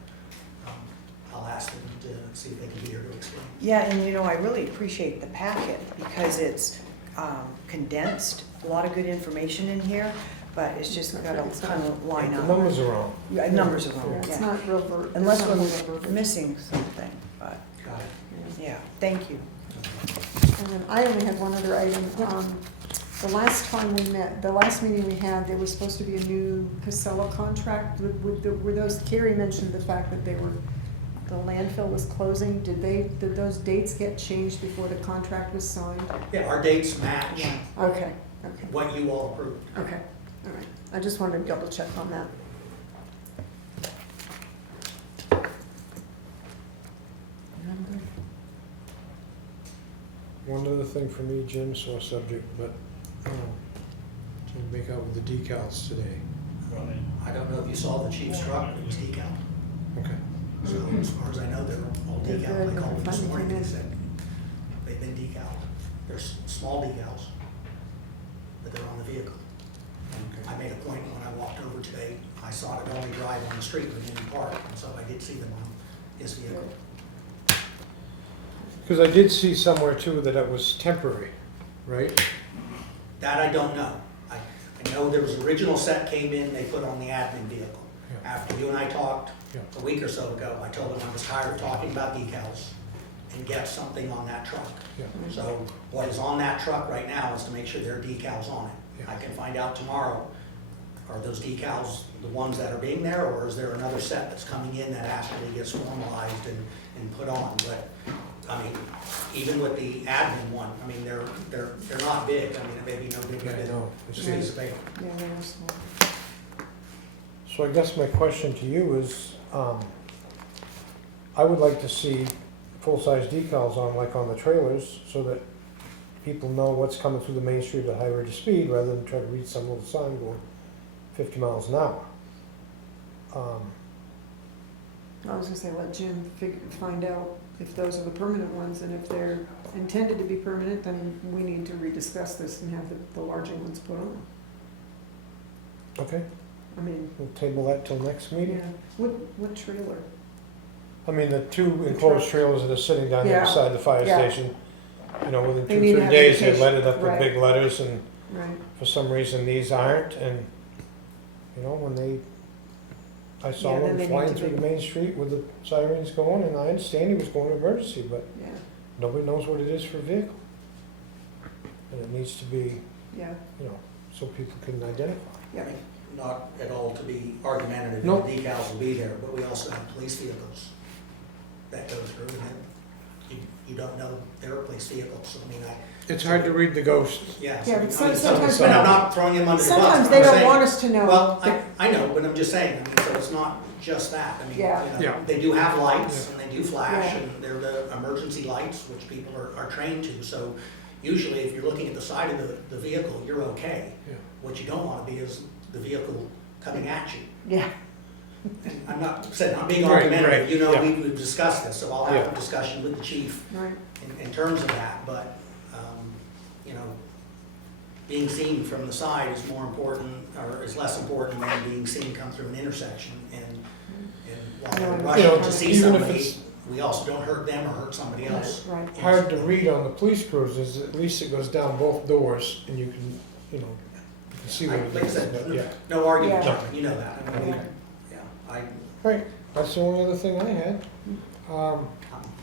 I'll ask them to see if they can be here to explain. Yeah, and I really appreciate the packet because it's condensed, a lot of good information in here, but it's just got to kind of line The up. numbers are wrong. Yeah, numbers are wrong, It's yeah. not real ver- Unless it's not real we're verbiage. missing something, but, Got it. yeah, thank you. And then I only had one other item. The last time we met, the last meeting we had, there was supposed to be a new Casella contract. Were those, Carrie mentioned the fact that the landfill was closing. Did those dates get changed before the contract was signed? Yeah, our dates match Okay, what you all approved. okay, all right. I just wanted to double check on that. I'm good. One other thing for me, Jim, sore subject, but to make out with the decals today. I don't know if you saw the chief's truck, it was decaled. Okay. So as far as I know, they're all They're decaled. good. I called them this Finally morning, came they in. said they've been decaled. They're small decals, but they're on the vehicle. I made a point when I walked over today, I saw it only drive on the street when in park, and so I did see them on his vehicle. Because I did see somewhere too that it was temporary, right? That I don't know. I know there was original set came in, they put on the admin vehicle. Yeah. After you and I talked Yeah. a week or so ago, I told them I was tired of talking about decals and get something on that truck. Yeah. So what is on that truck right now is to make sure there are decals on it. Yeah. I can find out tomorrow, are those decals the ones that are being there, or is there another set that's coming in that actually gets formalized and put on? But, even with the admin one, they're not big. It may be no bigger Yeah, I than know. a piece of paper. Yeah, they were small. So I guess my question to you is, I would like to see full-size decals on, like on the trailers, so that people know what's coming through the main street at a high rate of speed, rather than try to read some little sign going 50 miles an hour. I was gonna say, let Jim find out if those are the permanent ones, and if they're intended to be permanent, then we need to rediscuss this and have the larger ones put on. Okay, I mean, we'll table that till next meeting. yeah, what trailer? I mean, the two enclosed trailers that are sitting down there Yeah, beside the fire yeah. station, you know, within They 2, need to 3 have days, they indication, let it up with right. big letters, and Right. for some reason, these aren't, and, you know, I saw Yeah, then one they flying need to through the be- main street with the sirens going, and I understand he was going to emergency, but Yeah, nobody knows what it is for a vehicle. And it needs to be, yeah, you know, so people can identify. yeah. Not at all to be argumentative, No. the decals will be there, but we also have police vehicles that go through, and you don't know they're police vehicles, so I mean, It's hard to read the ghost. yeah. Yeah, I but mean, sometimes they and I'm don't- not throwing him under the bus. Sometimes but they I'm don't saying- want us to know. Well, I know, but I'm just saying, I mean, so it's not just that, I mean, you Yeah. know, Yeah. they do have lights, and they do flash, Yeah. and they're the emergency lights, which people are trained to, so usually if you're looking at the side of the vehicle, you're okay. Yeah. What you don't wanna be is the vehicle coming at you. Yeah, And I'm not being Right, argumentative, right, you know, yeah. we've discussed this, so I'll have Yeah. a discussion with the chief right. in terms of that, but, you know, being seen from the side is more important, or is less important than being seen come through an intersection, and while No, we're you rushing know, to see even if somebody, it's- we also don't hurt them or hurt somebody else. Right. Hard to read on the police cruisers, at least it goes down both doors, and you can, you know, you can see what it Like I is, said, but yeah. no argument, Yeah. John, you know that, I mean, Yeah. Right, that's the only other thing I had. I'm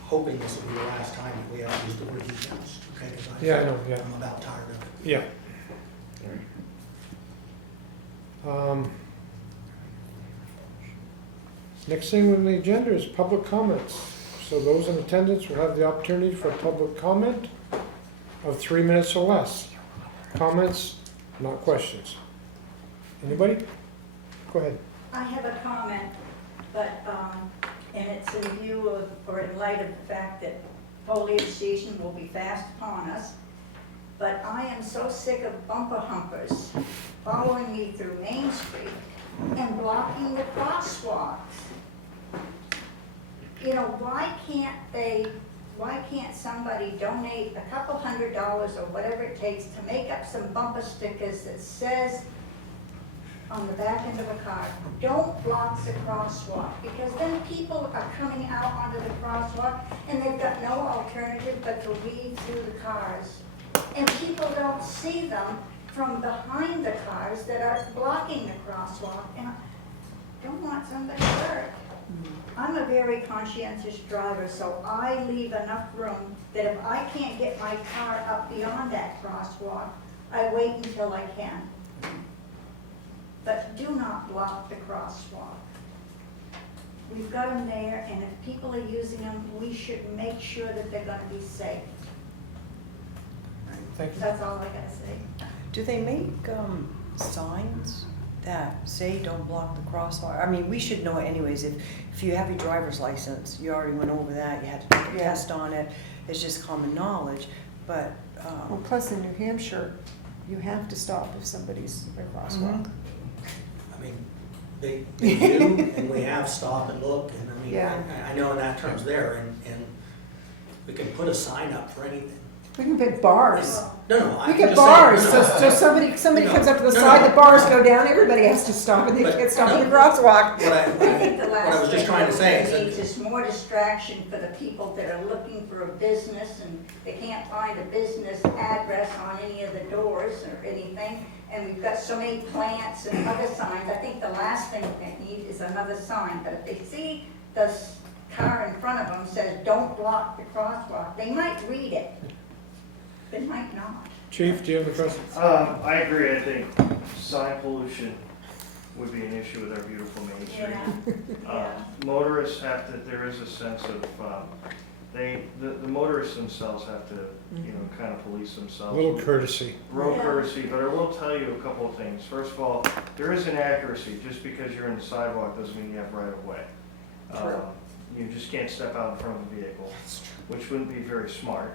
hoping this will be the last time that we have used the word defense, okay? 'Cause Yeah, I know, yeah. I'm about tired of it. Yeah. Next thing on the agenda is public comments. So those in attendance will have the opportunity for public comment of 3 minutes or less. Comments, not questions. Anybody? Go ahead. I have a comment, but, and it's in view of, or in light of the fact that foliage season will be fast upon us. But I am so sick of bumper humpers following me through Main Street and blocking the crosswalks. You know, why can't somebody donate a couple $100 or whatever it takes to make up some bumper stickers that says on the back end of a car, don't block the crosswalk, because then people are coming out onto the crosswalk and they've got no alternative but to weave through the cars. And people don't see them from behind the cars that are blocking the crosswalk, and I don't want somebody hurt. I'm a very conscientious driver, so I leave enough room that if I can't get my car up beyond that crosswalk, I wait until I can. But do not block the crosswalk. We've got them there, and if people are using them, we should make sure that they're gonna be safe. Thank you. That's all I gotta say. Do they make signs that say don't block the crosswalk? I mean, we should know anyways, if you have your driver's license, you already went over that, you had to take a Yeah. test on it, it's just common knowledge, but, Well, plus in New Hampshire, you have to stop if somebody's at a crosswalk. I mean, they do, and we have stop and look, and I mean, Yeah. I know in that terms there, and we can put a sign up for anything. We can put bars. No, I'm We get just bars, saying, so somebody No, comes up to the no, side, no. the bars go down, everybody has to stop, and they But- can't stop in the no. crosswalk. What I think the what I last was just thing trying to say is that that needs is more distraction for the people that are looking for a business and they can't find a business address on any of the doors or anything. And we've got so many plants and other signs. I think the last thing they need is another sign. But if they see the car in front of them says, don't block the crosswalk, they might read it. They might not. Chief, do you have a question? I agree, I think sign pollution would be an issue with our beautiful Main Street. Yeah. Motorists have to, there is a sense of, the motorists themselves have to, you know, kind of police A themselves. little courtesy. Road Yeah. courtesy, but I will tell you a couple of things. First of all, there is an accuracy. Just because you're in the sidewalk doesn't mean you have right of way. True. You just can't step out in front of a vehicle, which wouldn't be very smart.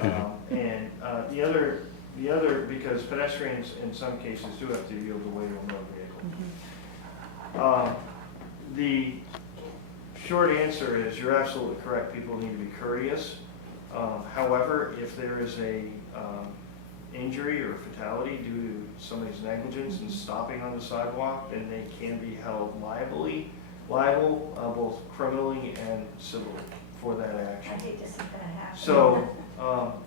And the other, because pedestrians in some cases do have to yield the way to a motor vehicle. The short answer is, you're absolutely correct, people need to be courteous. However, if there is a injury or fatality due to somebody's negligence in stopping on the sidewalk, then they can be held liable, both criminally and civilly for that I action. hate to see that happen. So,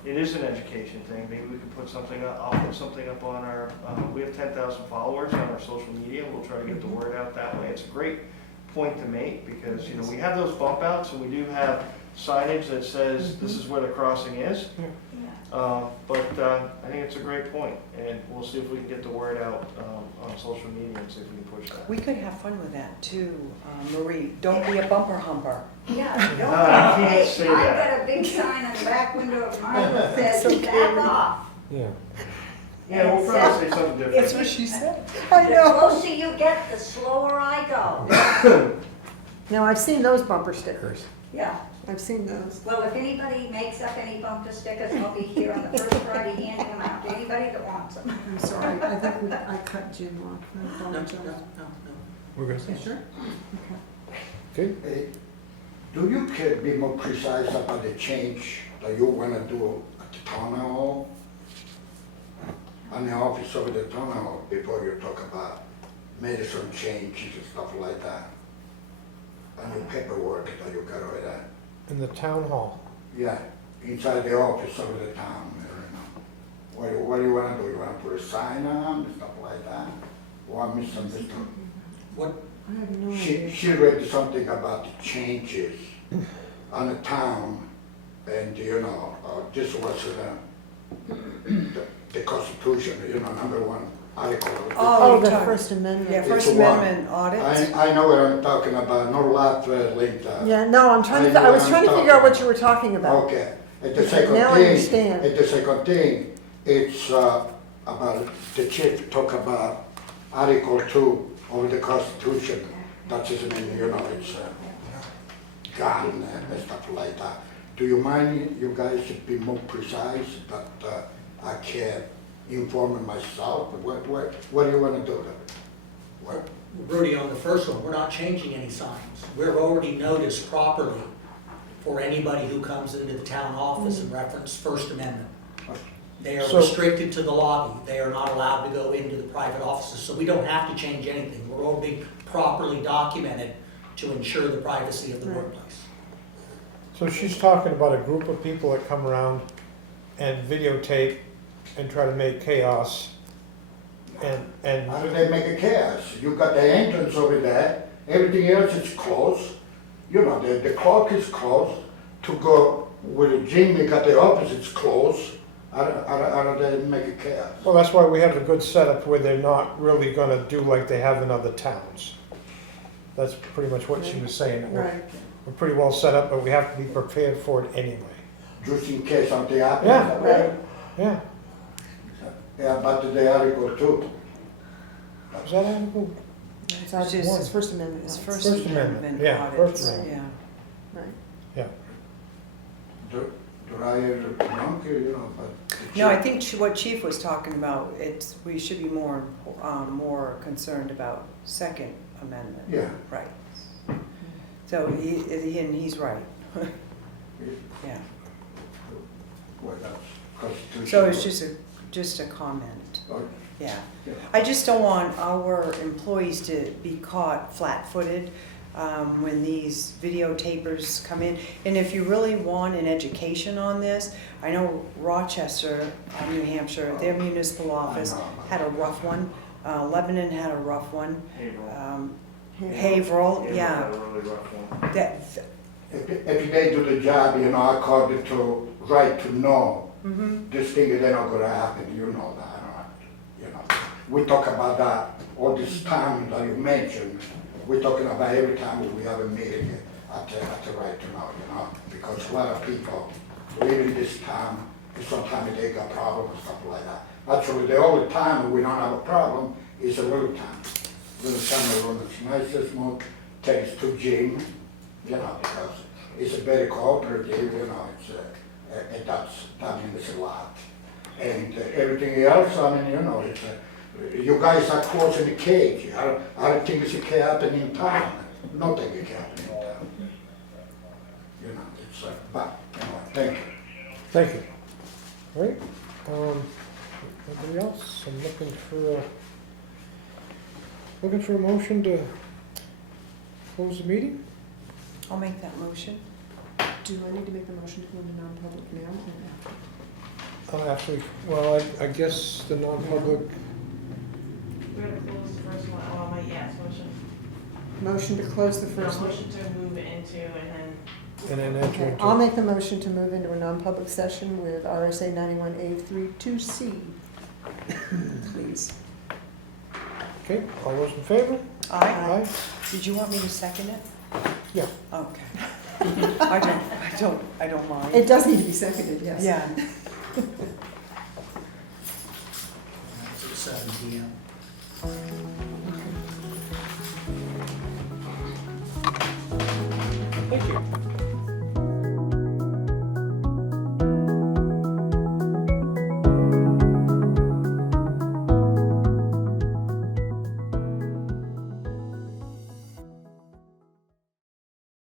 it is an education thing. Maybe we can put something up, I'll put something up on our, we have 10,000 followers on our social media. We'll try to get the word out that way. It's a great point to make because, you know, we have those bump outs and we do have signage that says this is where the crossing is. Yeah. But I think it's a great point, and we'll see if we can get the word out on social media and see if we can push that. We could have fun with that too, Marie. Don't be a bumper humper. Yeah, I don't, can't say I've that. got a big sign on the back window of mine that That's says, okay. back off. Yeah. Yeah, we'll probably say something different. That's what she said. The I know. closer you get, the slower I go. Now, I've seen those bumper stickers. Yeah. I've seen those. Well, if anybody makes up any bumper stickers, I'll be here on the first Friday handing them out to anybody that wants them. I'm sorry, I think I cut Jim off. I No, no, apologize. no. We're good? You sure? Okay. Do you can be more precise about the change that you wanna do at the town hall? On the office of the town hall, before you talk about medicine changes and stuff like that? And your paperwork that you got over there? In the town hall. Yeah, inside the office of the town, you know. What do you wanna do? You wanna put a sign on, stuff like that? Or I misunderstood? What, I have no idea. She read something about the changes on the town, and you know, this was the Constitution, you know, #1 article. Oh, you're the talking- First Amendment. Yeah, It's First one. Amendment audits. I know what I'm talking about, no laugh, Linda. Yeah, no, I'm trying to, I was trying to figure out what you were talking about. Okay, and the second Now I thing, understand. and the second thing, it's about, the chief talk about Article 2 of the Constitution. That is, you know, it's gun and stuff like that. Do you mind, you guys be more precise, that I can inform myself? What do you want to do? What? Rudy, on the first one, we're not changing any signs. We're already noticed properly for anybody who comes into the town office and reference First Amendment. They are So- restricted to the lobby. They are not allowed to go into the private offices, so we don't have to change anything. We're all being properly documented to ensure the privacy of the Right. workplace. So she's talking about a group of people that come around and videotape and try to make chaos. And How do they make a chaos? You got the entrance over there, everything else is closed. You know, the clock is closed. To go with the gym, you got the office, it's closed. How do they make a chaos? well, that's why we have a good setup where they're not really gonna do like they have in other towns. That's pretty much what she was saying. Right. We're pretty well set up, but we have to be prepared for it anyway. Just in case something happens. Yeah. Right. Yeah. Yeah, but the article too. Is that article? It's It's just, First Amendment. it's rights. First First Amendment, Amendment yeah, audits, First Amendment. yeah. Right. Do I wrong here, you know, but. No, I think what Chief was talking about, it's, we should be more concerned about Second Amendment Yeah. rights. So and he's right. Yeah. Well, that's constitutional. So it's just a comment. Oh, Yeah. yeah. I just don't want our employees to be caught flat-footed when these videotapers come in. And if you really want an education on this, I know Rochester, New Hampshire, their municipal office had a rough one. Lebanon had a rough one. Haverhill, yeah. had a really rough one. That, If they do the job, you know, according to right to know, this thing is not gonna happen, you know that, right? You know, we talk about that all this time that you mentioned. We're talking about every time we have a meeting at the right to know, you know, because a lot of people live in this town, and sometimes they got problems and stuff like that. Actually, the only time we don't have a problem is a little time. Little time around it's nice and smooth, takes to gym, you know, because it's a very cooperative, you know, that means a lot. And everything else, I mean, you know, You guys are closing the cage. Are things that can happen in town? Nothing can happen in town. You know, it's like, but, thank you. Thank you. All right, anybody else? I'm looking for a motion to close the meeting? I'll make that motion. Do I need to make the motion to go into non-public now or after? Actually, well, I guess the non-public, We're gonna close the first one, oh, my, yes, motion. Motion to close the first No, meeting? motion to move into and then. enter Okay, into. I'll make the motion to move into a non-public session with RSA 91A32C. Please. Okay, all those in favor? Aye. Did you want me to second it? Yeah. Okay. I don't mind. It does need to be seconded, yes. Yeah. It's at 7 PM.